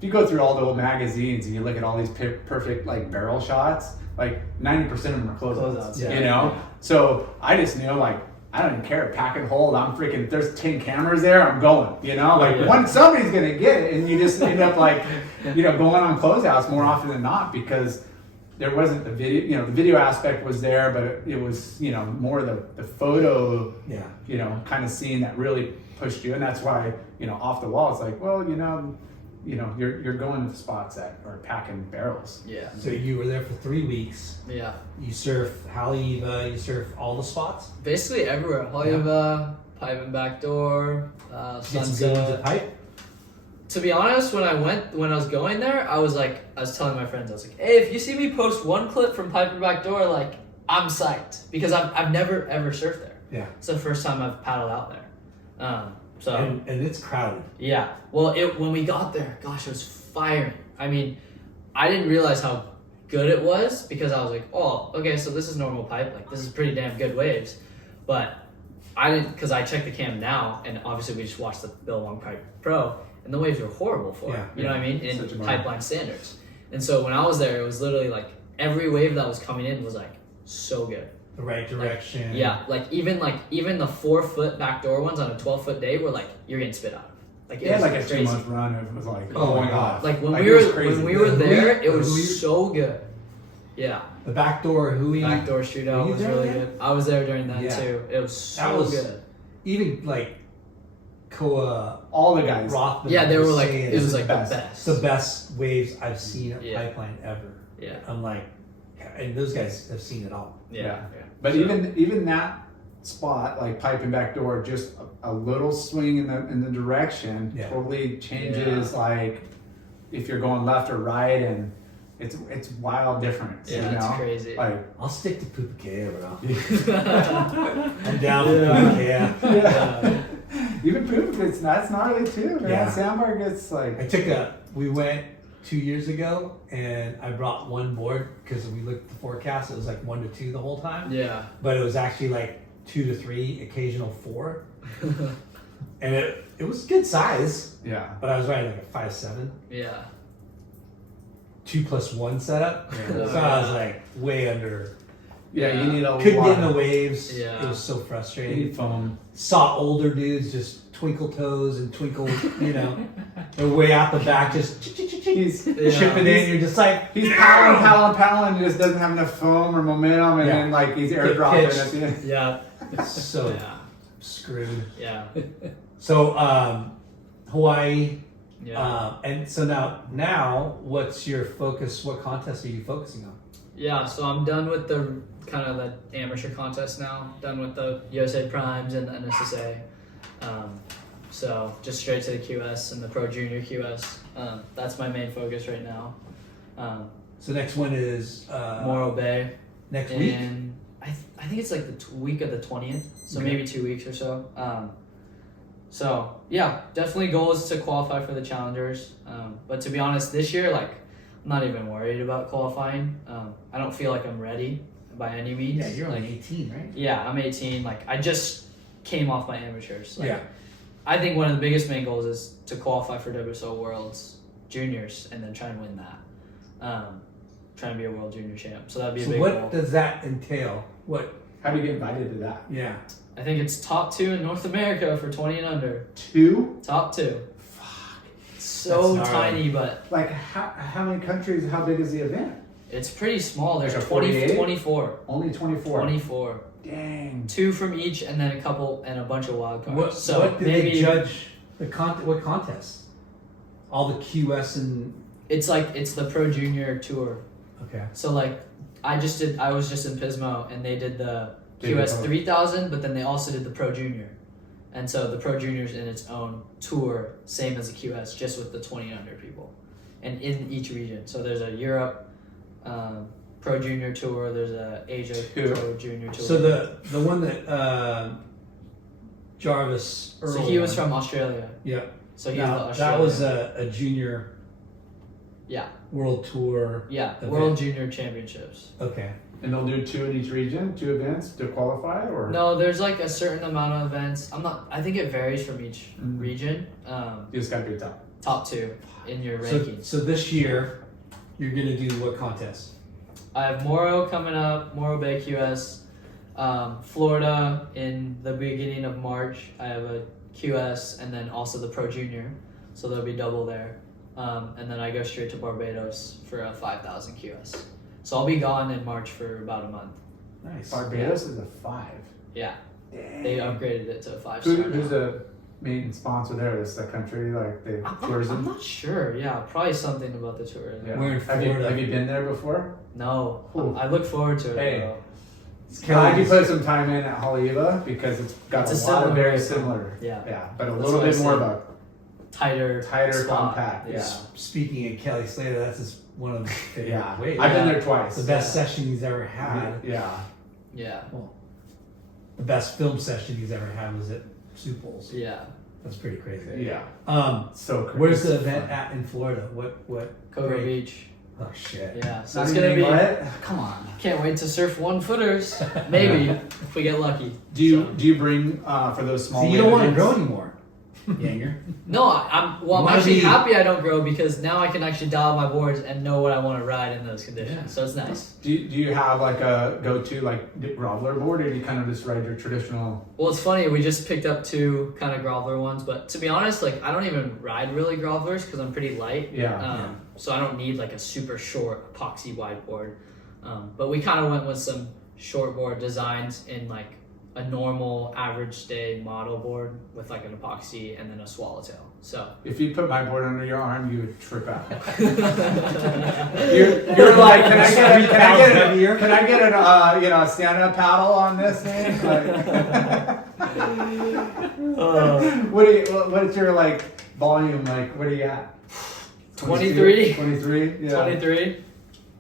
you go through all the old magazines and you look at all these perfect like barrel shots, like 90% of them are closeouts. Closeouts, yeah. So I just knew, like, I don't even care, pack and hold. I'm freaking. If there's 10 cameras there, I'm going. Like somebody's gonna get it, and you just end up like going on closeouts more often than not, because there wasn't the video. The video aspect was there, but it was more the photo. Yeah. Kind of scene that really pushed you, and that's why off the wall it's like, well, you're going to spots that are packing barrels. Yeah. So you were there for 3 weeks. Yeah. You surf Haleiwa, you surf all the spots. Basically everywhere. Haleiwa, Pipe and Backdoor, Get some good ones at Sunset. Pipe. To be honest, when I was going there, I was telling my friends, I was like, hey, if you see me post one clip from Pipe and Backdoor, like, I'm psyched because I've never ever surfed there. Yeah. It's the first time I've paddled out there. So And it's crowded. yeah. Well, when we got there, gosh, it was firing. I mean, I didn't realize how good it was because I was like, oh, okay, so this is normal pipe. Like, this is pretty damn good waves. But I didn't, because I checked the cam now, and obviously we just watched the Bill Wong Pipe Pro, and the waves were horrible for it. You know what I mean? In pipeline standards. And so when I was there, it was literally like every wave that was coming in was like so good. The right direction. Like even the 4 foot backdoor ones on a 12-foot day were like you're getting spit out of. Like It had like a 2-month run. It was like, oh my god. Like when Like, we it was were crazy. when we were there, it The was Hui- so good. Yeah, The backdoor Hui. backdoor Were shootout you was there really then? good. I was there during that Yeah. too. It was so That was- good. Even like Koa all the guys. Rothman. Yeah, they were was like saying it was the like best. the best. it's the best waves I've seen at Yeah. Pipeline ever. Yeah, I'm like, and those guys have seen it all. yeah. But So- even that spot, like pipe and back door, just a little swing in the direction Yeah. totally changes. Like if you're going left or right, and it's wild difference. Yeah, you it's know? crazy. Like I'll stick to Pupukea, bro. I'm down for Pupukea. yeah. Even poop gets that's gnarly too, man. Yeah. Sandbar gets like We went 2 years ago, and I brought one board because we looked at the forecast. It was like 1 to 2 the whole time, Yeah. but it was actually like 2 to 3, occasional 4, and it was good size. yeah. But I was riding like a 5.7, Yeah. 2+1 setup, Yeah. so I was like way under. Yeah, you need a Couldn't lot get in the of- waves. Yeah. It was so you frustrating. need foam. Saw older dudes just twinkle toes and twinkle, they're way out the back, just He's chipping in. You're just like, He's paddling, and just doesn't have enough foam or momentum, and Yeah. then like he's Get airdropping pitched. at the end. Yeah. so Yeah. screwed. Yeah. So Hawaii, Yeah. and so now what's your focus? What contests are you focusing on? Yeah, so I'm done with the kind of the amateur contest now. Done with the USA Primes and the N.S.S.A. So just straight to the QS and the Pro Junior QS. That's my main focus right now. So next one is Morro Bay. next week. And I think it's like the week of the 20th, so Okay. maybe 2 weeks or so. So yeah, definitely goal is to qualify for the challengers. But to be honest, this year, like, I'm not even worried about qualifying. I don't feel like I'm ready by any means. Yeah, you're like, only 18, right? yeah, I'm 18. Like, I just came off my amateurs. Like, Yeah. I think one of the biggest main goals is to qualify for WSO Worlds Juniors and then try and win that. Try and be a World Junior champ. So that'd be a So big what goal. does that entail? What? How do you get invited to that? Yeah. I think it's top 2 in North America for 20 and under. 2? Top 2. It's so That's gnarly. tiny, but Like how many countries? How big is the event? it's pretty small. There's Like a 20, 48? 24. Only 24. 24. Dang. 2 from each, and then a couple and a bunch of wild cards. What? So What did maybe they judge? What contest? All the QS and it's like it's the Pro Junior Tour. okay. So like I was just in Pismo, and they did the They did QS both. 3000, but then they also did the Pro Junior. And so the Pro Junior's in its own tour, same as the QS, just with the 20 and under people, and in each region. So there's a Europe Pro Junior tour. There's a Asia Two. Pro Junior tour. So the one that Jarvis Earl. So he was won. from Australia. Yeah. So he was the Now, Australian. that was a junior Yeah. world tour. Yeah, event. World Junior Championships. Okay. And they'll do 2 in each region, 2 events to qualify, or No, there's like a certain amount of events. I think it varies from each Mm. region. you just gotta be top. Top 2 in your So, rankings. so this year, you're gonna do what contest? I have Morro coming up, Morro Bay QS. Florida in the beginning of March. I have a QS and then also the Pro Junior. So there'll be double there. And then I go straight to Barbados for a 5,000 QS. So I'll be gone in March for about a month. Nice. Barbados is a 5. Yeah, Dang. they upgraded it to a 5-star. Who's now. the main sponsor there? Is the country like the I'm tourism? not sure. Yeah, probably something about the tourism. Yeah. We're in Have you Florida. been there before? No, Ooh. I look forward to it. Hey. Though. It's Glad you Kelly's- put some time in at Haleiwa because it's got It's a a lot of similar very rate. similar. Yeah. Yeah, but a That's little what I bit more said. of a Tighter, tighter, spot. compact. Yeah. Speaking of Kelly Slater, that's just one of the favorite Yeah. waves. I've been Yeah. there twice. The best session he's ever had. Yeah. Yeah. The best film session he's ever had was at Sioux Falls. Yeah. That's pretty crazy. Yeah. So crazy. Where's the event at in Florida? What? Cocoa grade? Beach. Oh shit. Yeah. So Not it's gonna even be. what? Come on. Can't wait to surf 1-footers. Maybe if we get lucky. Do you bring for those small? See, you don't want to events? grow anymore, Yanger. No, I'm Wanna actually be- happy I don't grow because now I can actually dial my boards and know what I want to ride in those conditions. Yeah. So it's nice. Do you have like a go-to like groveler board, or do you kind of just ride your traditional? Well, it's funny. We just picked up 2 kind of groveler ones, but to be honest, like I don't even ride really grovelers because I'm pretty light. Yeah. So I don't need like a super short epoxy wide board. But we kind of went with some short board designs in like a normal average day model board with like an epoxy and then a swallowtail. So If you put my board under your arm, you would trip out. you're like, can I get an a stand-up paddle on this thing? Like, what's your like volume like? What are you at? 23. 23. Yeah. 23.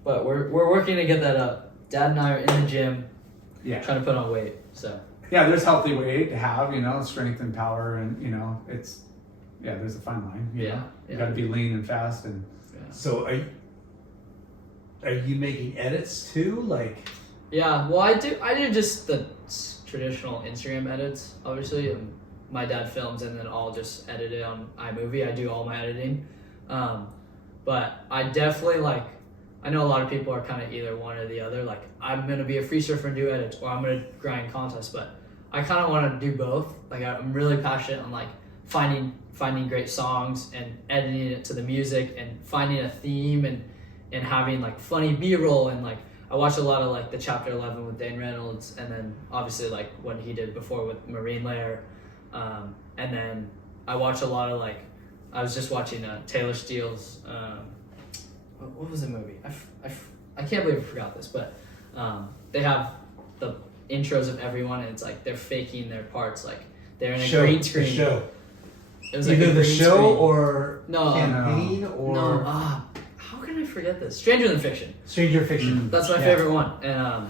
But we're working to get that up. Dad and I are in the gym Yeah. trying to put on weight. So Yeah, there's healthy weight to have, strength and power, and there's a fine line. You know? You got to be lean and fast, and So are you making edits too? Like, yeah, well I do just the traditional Instagram edits, obviously, and my dad films and then I'll just edit it on iMovie. I do all my editing. But I definitely I know a lot of people are kind of either one or the other. Like, I'm going to be a free surfer and do edits, or I'm going to grind contests, but I kind of want to do both. Like, I'm really passionate on finding great songs and editing it to the music and finding a theme and having funny B-roll, and I watch a lot of the Chapter 11 with Dane Reynolds, and then obviously what he did before with Marine Layer, and then I watch a lot of I was just watching Taylor Steele's what was the movie? I can't believe I forgot this, but they have the intros of everyone, and it's they're faking their parts, they're in a green screen. The show. It was Either a the green show screen. or No, campaign or no. How can I forget this? Stranger Than Fiction. Stranger Fiction. That's my favorite one, and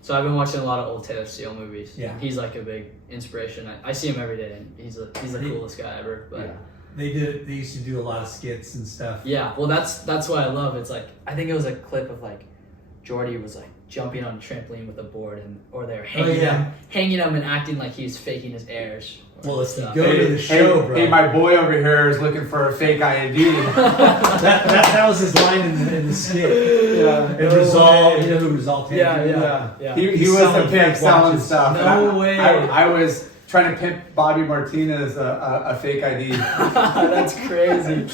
so I've been watching a lot of old Taylor Steele movies. Yeah, he's a big inspiration. I see him every day, and he's the coolest guy ever. But yeah. They used to do a lot of skits and stuff. yeah, well, that's what I love. It's I think it was a clip of Jordy was jumping on a trampoline with a board, or they're hanging him and acting like he's faking his airs. Well, if you go to the show, bro. Hey, my boy over here is looking for a fake ID. that was his line in the skit. Yeah. And Rizal, you know who Rizal Tandy is? Yeah. He He's was the selling pimp fake selling watches. stuff. No way. I was trying to pimp Bobby Martinez a fake ID. That's crazy.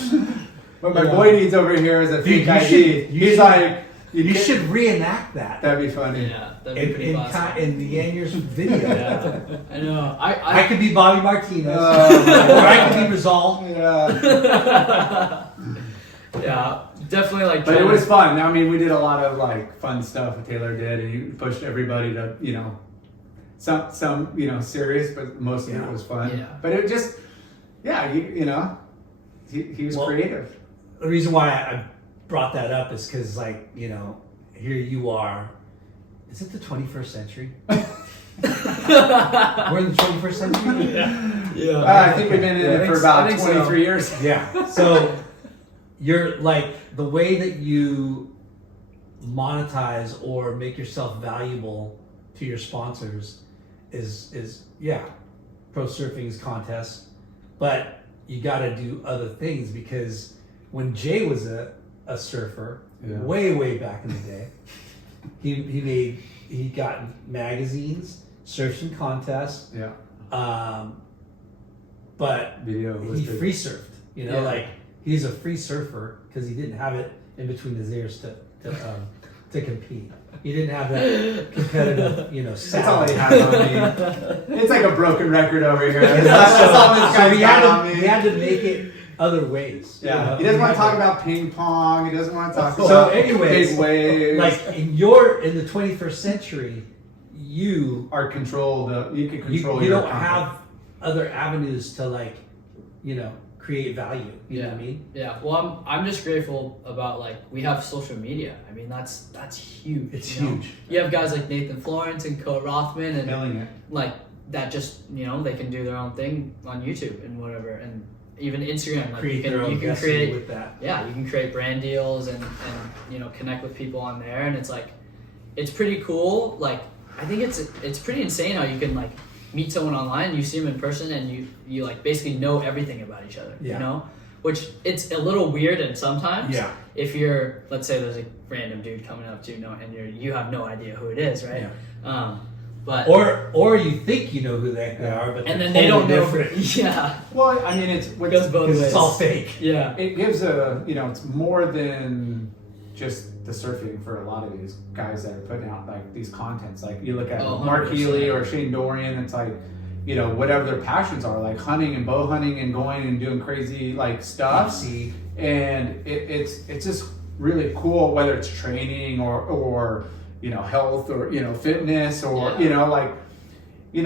What my boy needs over here is a fake ID. He's like, you should reenact that. That'd be funny. Yeah, that'd be pretty awesome. In the Yanger's video. Yeah, I know. I could be Bobby Martinez, or Oh, I could be Rizal. Yeah. Yeah, definitely But it was fun. I mean, we did a lot of fun stuff that Taylor did, and he pushed everybody to some serious, but most of it was fun. Yeah. But it just he was creative. The reason why I brought that up is because here you are. Is it the 21st century? We're in the 21st century? Yeah. I think we've been in it for about I think 23 so. years. Yeah. So you're the way that you monetize or make yourself valuable to your sponsors is pro surfing's contest, but you got to do other things, because when Jay was a surfer way back in the day, he got magazines, surfing contests, but he free surfed. He's a free surfer because he didn't have it in between his ears to compete. He didn't have that competitive, That's all he had on me. It's like a broken record over here. That's So all this guy's got on me. he had to make it other ways. Yeah, he doesn't want to talk about ping pong. He doesn't want to talk So about anyways, big waves. in the 21st century, you are controlled. You can control you your don't content. have other avenues to create create value. You know what I mean? Yeah. Well, I'm just grateful about like we have social media. I mean, that's huge. It's you know? huge. You have guys like Nathan Florence and Cole Rothman and Killing it. like that. Just they can do their own thing on YouTube and whatever, and even Instagram. Like Create their own you can destiny create with that. Yeah, you can create brand deals and connect with people on there, and it's like it's pretty cool. Like I think it's pretty insane how you can like meet someone online, you see them in person, and you like basically know everything about each other. Yeah. You know, which it's a little weird, and sometimes if you're, let's say there's a random dude coming up to you, and you have no idea who it is, right? Yeah. But or you think you know who they are, but and then they're they don't know. different. Yeah. Well, I mean, it's It goes both ways. It's all fake. Yeah. It gives it's more than just the surfing for a lot of these guys that are putting out like these contents. Like you look at Mark 100%. Healy or Shane Dorian, it's like, whatever their passions are, like hunting and bow hunting and going and doing crazy like stuff. And it's just really cool, whether it's training or health or fitness or there's you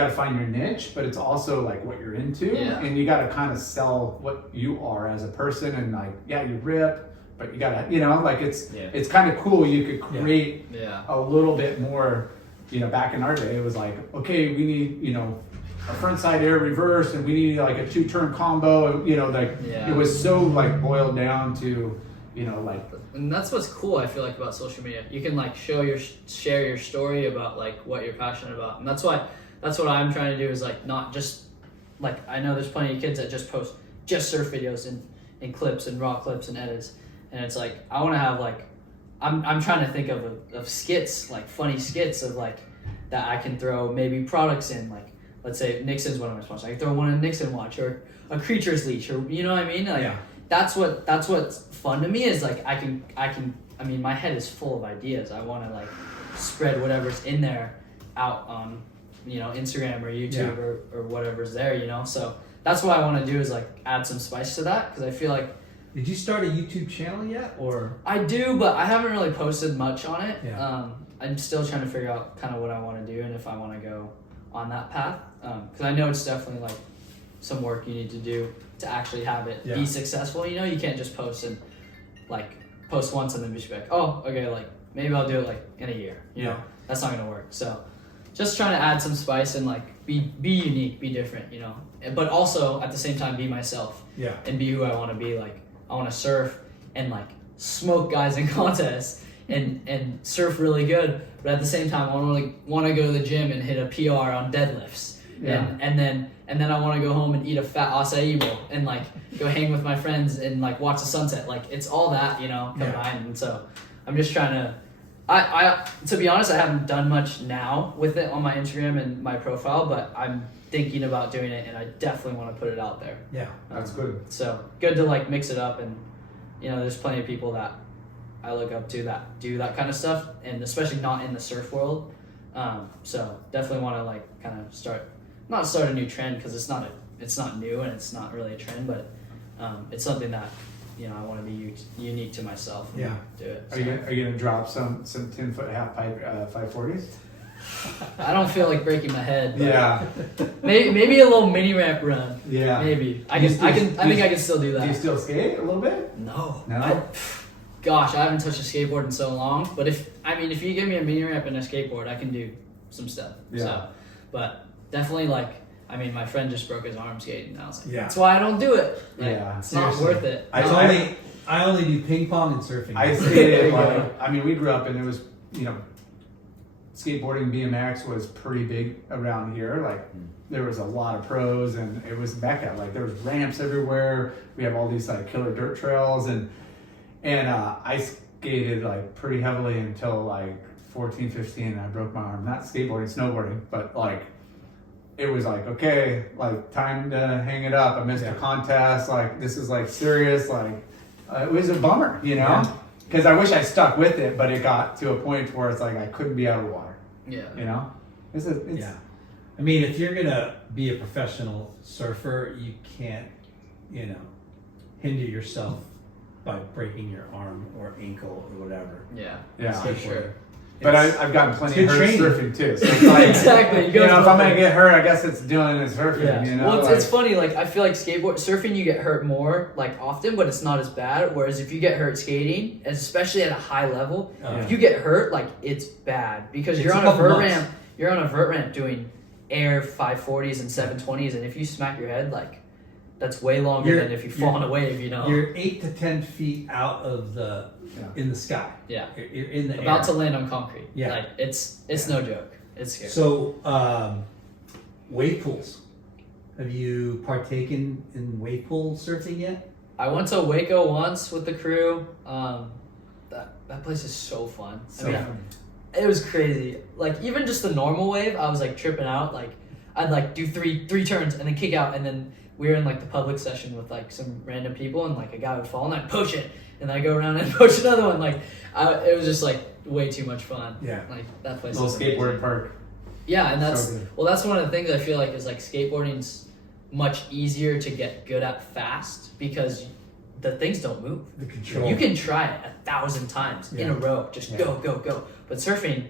got to find your niche, but it's also like what you're into, and you got to kind of sell what you are as a person, and like you rip, but you gotta it's kind of cool. You could create a little bit more. Back in our day, it was like, okay, we need a front side air reverse, and we need like a 2-turn combo. It was so like boiled down to and that's what's cool, I feel like, about social media. You can like share your story about like what you're passionate about, and that's what I'm trying to do, is like not just like, I know there's plenty of kids that just post just surf videos and clips and raw clips and edits, and it's like I want to have like I'm trying to think of skits, like funny skits of like that I can throw maybe products in, like let's say Nixon's one of my sponsors, I can throw one in a Nixon watch or a Creature's leash, or you know what I mean, like that's what's fun to me, is like I mean my head is full of ideas. I want to like spread whatever's in there out on Instagram or YouTube or whatever's there, so that's what I want to do, is like add some spice to that, because I feel like. Did you start a YouTube channel yet, or? I do, but I haven't really posted much on it. Yeah. I'm still trying to figure out kind of what I want to do and if I want to go on that path, because I know it's definitely like some work you need to do to actually have it be successful. You can't just post and like post once and then be like, oh, okay, like maybe I'll do it like in a year. You know, that's not gonna work. So just trying to add some spice and like be unique, be different. But also at the same time be myself. Yeah. And be who I want to be. Like I want to surf and like smoke guys in contests and surf really good, but at the same time I want to go to the gym and hit a PR on deadlifts. And then I want to go home and eat a fat acai bowl and like go hang with my friends and like watch the sunset. Like it's all that, combined. And so I'm just trying to, I to be honest, I haven't done much now with it on my Instagram and my profile, but I'm thinking about doing it, and I definitely want to put it out there. Yeah, that's good. So good to like mix it up, and there's plenty of people that I look up to that do that kind of stuff, and especially not in the surf world. So definitely want to like kind of not start a new trend, because it's not new and it's not really a trend, but it's something that I want to be unique to myself. And do it. So. Are you gonna drop some 10-foot half pipe 540s? I don't feel like breaking my head. But maybe a little mini ramp run. Yeah. Maybe I think I can still do that. Do you still skate a little bit? No. No. I haven't touched a skateboard in so long. But if you give me a mini ramp and a skateboard, I can do some stuff. Yeah. So, but definitely my friend just broke his arm skating, and I was like, Yeah. that's why I don't do it. Like, Yeah. It's not worth it. I only do ping pong and surfing. I skated we grew up and it was skateboarding, BMX was pretty big around here. Like there was a lot of pros, and it was Mecca. Like there was ramps everywhere. We have all these like killer dirt trails, and I skated like pretty heavily until like 14, 15, and I broke my arm. Not skateboarding, snowboarding, but like it was like, okay, like time to hang it up. I missed a contest. Like this is like serious. Like it was a bummer, because I wish I stuck with it, but it got to a point where it's like I couldn't be out of the water. Yeah. It's I mean, if you're gonna be a professional surfer, you can't, hinder yourself by breaking your arm or ankle or whatever. Yeah. Yeah. For sure. But It's- I've gotten plenty it's of good hurt training. surfing too. So it's like, Exactly. you know, if I'm gonna get hurt, I guess it's doing is surfing. Yeah. You know, Well, like, it's funny. Like I feel like surfing, you get hurt more like often, but it's not as bad. Whereas if you get hurt skating, and especially at a high level, if you get hurt, like it's bad because you're It's on a a couple vert months. ramp. You're on a vert ramp doing air 540s and 720s, and if you smack your head, like that's way longer You're- than if you fall on a wave. You know. You're 8 to 10 feet out of the in the sky. Yeah. You're in the About air. to land on concrete. Yeah. Like it's no joke. It's scary. So, wave pools. Have you partaken in wave pool surfing yet? I went to Waco once with the crew. That place is so fun. So I mean, fun. it was crazy. Like even just the normal wave, I was like tripping out. Like I'd like do three turns and then kick out, and then we were in like the public session with like some random people, and like a guy would fall and I'd push it, and then I go around and push another one. Like it was just like way too much fun. Yeah. Like that place. little is skateboard amazing. park. Yeah, and that's So good. that's one of the things I feel like is like skateboarding's much easier to get good at fast because the things don't move. The control. You can try it 1,000 times in Yeah. a row, just Yeah. go. But surfing,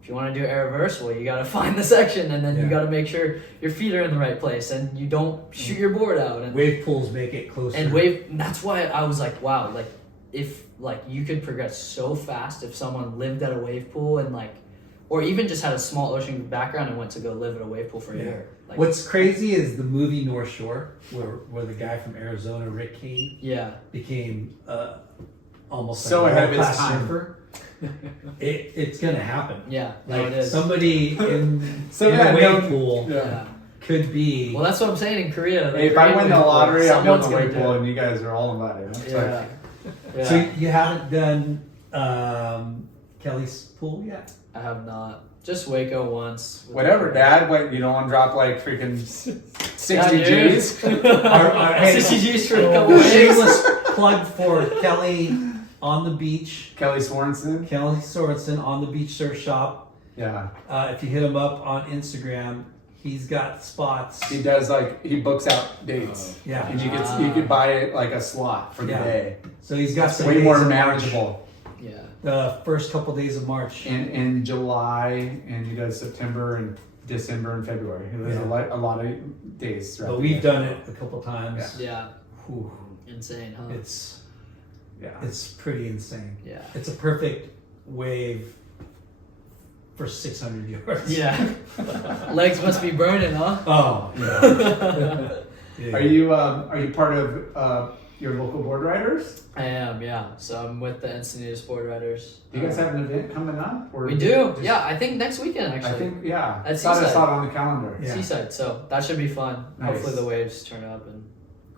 if you want to do air reversal, you got to find the section, and then you Yeah. got to make sure your feet are in the right place, and you don't shoot your board out. And Wave pools make it closer. and that's why I was like, wow, like if like you could progress so fast if someone lived at a wave pool and like, or even just had a small ocean background and went to go live at a wave pool for a Yeah. year. Like, What's crazy is the movie North Shore, where the guy from Arizona, Rick Kane, yeah, became almost So like a ahead of his world-class time. surfer. It's gonna happen. yeah, no, Like it is. somebody in So a yeah, wave no- pool yeah. could be. Well, that's what I'm saying in Korea. the Hey, if I Korean win the wave pool, lottery, I'm building a someone's wave gonna pool, do it. and you guys are all invited. It's Yeah. like, Yeah. So you haven't done Kelly's pool yet? I have not. Just Waco once. with whatever, the- Dad. What, you don't want to drop like freaking 60 Yeah, dude. G's? Hey, 60 G's for a couple waves. shameless plug for Kelly on the beach. Kelly Swanson. Kelly Sorensen on the beach surf shop. Yeah, If you hit him up on Instagram, he's got spots. he does like he books out dates, Yeah. and you could buy it like a slot for the Yeah. day. So he's got some Way days more in March. manageable. Yeah. The first couple days of March. In July, and he does September and December and February. He does Yeah. a lot of days. throughout But the we've year. done it a couple times. Yeah. Whew. Insane, huh? It's Yeah. it's pretty insane. Yeah. It's a perfect wave for 600 yards. Yeah. Legs must be burning, huh? Oh. Yeah. Yeah. Are you part of your local board riders? I am, yeah. So I'm with the Encinitas board riders. Do you guys have an event coming up? Or We do. just- Yeah, I think next weekend I actually. think yeah. At I saw Seaside. it on the calendar. Yeah. Seaside. So that should be fun. Nice. Hopefully the waves turn up and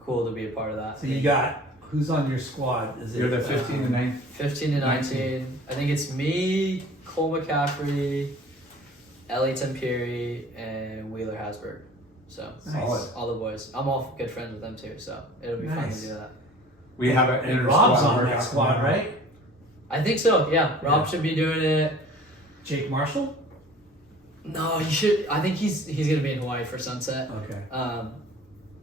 cool to be a part of that. So you got who's on your squad? Is it You're the 15 to 9. 15 to 19. I think it's me, Cole McCaffrey, Ellie Tempiri, and Wheeler Hasberg. So Nice. Solid. all the boys. I'm all good friends with them too, so it'll be fun to Nice. do that. We have an And inter Rob's squad on that workout squad, tomorrow. right? I think so, yeah. Rob Yeah. should be doing it. Jake Marshall? No, he should. I think he's gonna be in Hawaii for Sunset. Okay.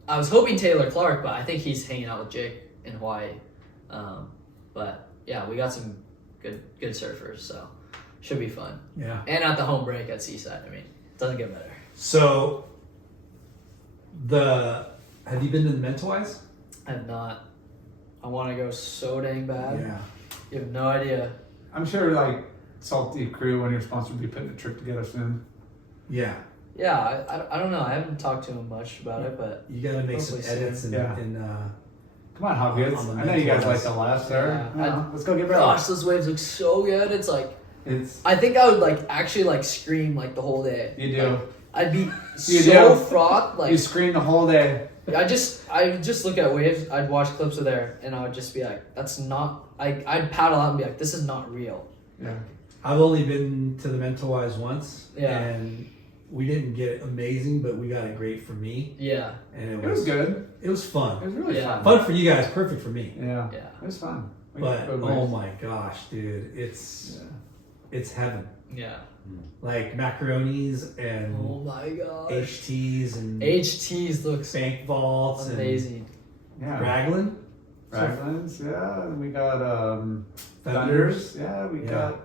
I was hoping Taylor Clark, but I think he's hanging out with Jake in Hawaii. But yeah, we got some good surfers, so should be fun. Yeah. And at the home break at Seaside, I mean, it doesn't get better. So have you been to the Mentawise? I have not. I want to go so dang bad. Yeah. You have no idea. I'm sure like Salty Crew, when you're supposed to be putting a trip together soon. Yeah. Yeah, I don't know. I haven't talked to him much about it, but You gotta make some Hopefully soon. edits Yeah. in Come on, Hot Goods. On the I know you guys Mentawise. like the last there. Yeah. Yeah, let's go get ready. gosh, those waves look so good. It's like It's I think I would like actually like scream like the whole day. you do. Like, I'd be You so do. fraught. Like You scream the whole day. I just look at waves. I'd watch clips of there, and I would just be like, "That's not." I'd paddle out and be like, "This is not real." Yeah. I've only been to the Mentawise once. Yeah. And we didn't get it amazing, but we got it great for me. Yeah, And It was good. It was It fun. was really Yeah. fun. Fun for you guys, perfect for me. Yeah. yeah, It was fun. We But got good oh waves. my gosh, dude, it's Yeah. it's heaven. yeah. Like macaronis and Oh my gosh. HTs and HTs looks bank vaults amazing. and Yeah. Raglan. Raglan's, yeah. And we got Thunders. Thunders. Yeah, we Yeah. got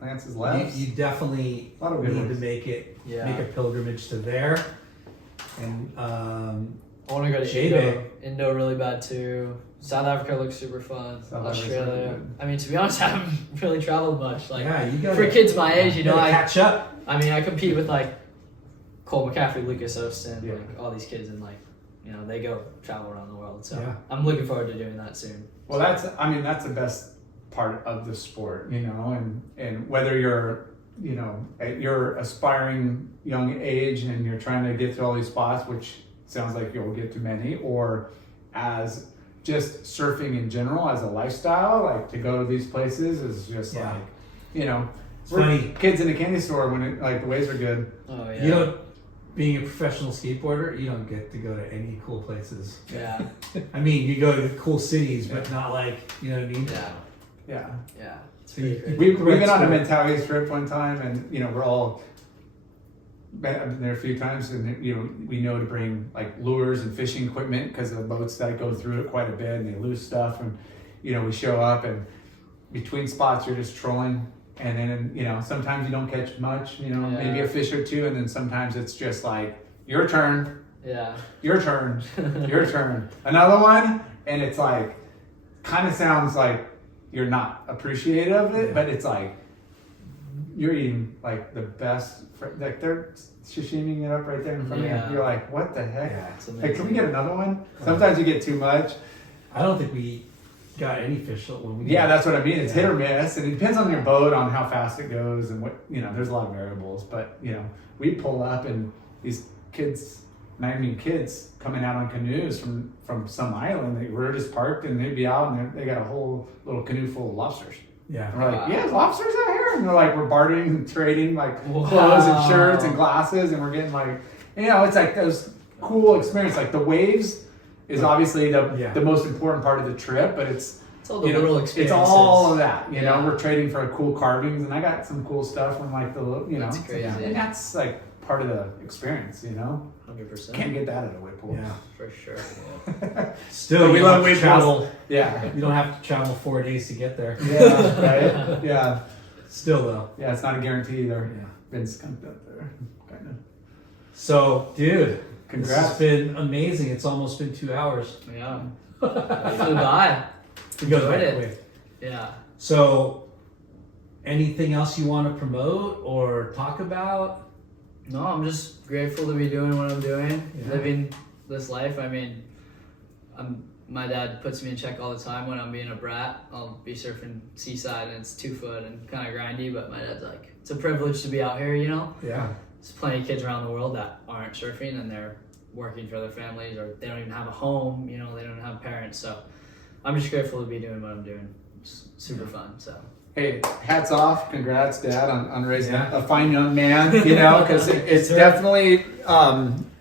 Lance's left. You definitely A lot of good need to ones. make Yeah. a pilgrimage to there. And I want to go to J-Bay. Indo really bad too. South Africa looks super fun. South Africa's Australia. really good. I mean, to be honest, I haven't really traveled much. Like yeah, you got for kids my age, you know, I catch up. I compete with like Cole McCaffrey, Lucas Austin, Yeah. like all these kids, and like they go travel around the world. So Yeah. I'm looking forward to doing that soon. Well, that's the best part of the sport, and whether you're, at your aspiring young age and you're trying to get to all these spots, which sounds like you'll get to many, or as just surfing in general as a lifestyle, like to go to these places is just Yeah. like, It's we're funny. kids in a candy store when the waves are good. Oh yeah. You don't, being a professional skateboarder, you don't get to go to any cool places. Yeah. I mean, you go to cool cities, but not like, you know what I mean? Yeah. Yeah. Yeah. It's So pretty you- crazy. We've been on a Sport. mentality trip one time, and we're all. I've been there a few times, and we know to bring like lures and fishing equipment because of the boats that go through it quite a bit, and they lose stuff, and we show up, and between spots you're just trolling, and then sometimes you don't catch much, maybe a fish or two, and then sometimes it's just like your turn, Yeah. your turn, your turn, another one, and it's like kind of sounds like you're not appreciative of it, but it's like you're eating like the best. Like they're sashimiing it up right there in front of Yeah. you. You're like, what the heck? Yeah. It's Like, amazing. can we get another one? Sometimes you get too much. I don't think we got any fish when we Yeah, that's what I mean. It's Yeah. hit or miss, and it depends on your boat, on how fast it goes, and what there's a lot of variables. But we pull up, and these kids coming out on canoes from some island. They were just parked, and they'd be out, and they got a whole little canoe full of lobsters. Yeah. And we're like, Wow. yeah, there's lobsters out here, and they're like, we're bartering and trading like Wow. clothes and shirts and glasses, and we're getting like, it's like those cool experience. Like the waves is obviously the most important part of the trip, but it's all the little it's experiences. all of that. Yeah. We're trading for cool carvings, and I got some cool stuff from like the That's it's crazy. like, and that's like part of the experience. 100%. Can't get that at a wave pool. Yeah. For sure. Still, We you love don't have wave to travel. Yeah, You don't have to travel 4 days to get there. yeah, right. Yeah, Still though. yeah. It's not a guarantee either. Yeah. Been skunked up there, kind of. So, dude, this has Congrats. been amazing. It's almost been 2 hours. Yeah. It flew by. It goes Enjoyed by it. quick. Yeah. So, anything else you want to promote or talk about? No, I'm just grateful to be doing what I'm doing, Yeah. living this life. I mean, my dad puts me in check all the time when I'm being a brat. I'll be surfing seaside and it's 2 foot and kind of grindy, but my dad's like, it's a privilege to be out here, Yeah. There's plenty of kids around the world that aren't surfing and they're working for their families or they don't even have a home, they don't have parents. So I'm just grateful to be doing what I'm doing. It's super fun, so. Hey, hats off! Congrats, Dad, on raising Yeah. a fine young man. Because it's definitely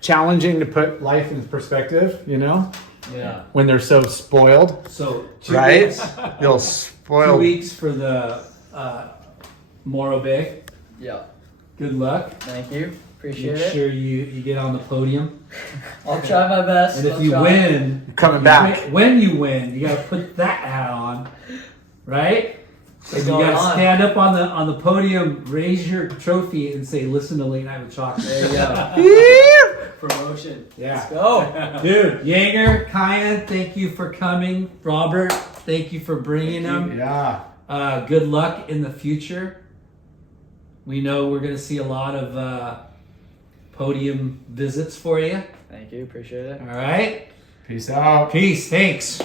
challenging to put life in perspective. Yeah. When they're so spoiled, So, 2 right? weeks, You'll 2 spoil. weeks for the Morro Bay. Yeah. Good luck. Thank you. Appreciate Make it. sure you get on the podium. I'll try my best. And if I'll you try. win, Coming back. when you win, you got to put that hat on, right? And you going got to on? stand up on the podium, raise your trophy, and say, "Listen to Late Night with Chocolate." There you go. Promotion. Yeah. Let's go. Dude, Jaeger, Kyan, thank you for coming. Robert, thank you for bringing them. Yeah. Good luck in the future. We know we're going to see a lot of podium visits for you. Thank you. Appreciate it. All right. Peace out. Peace. Thanks.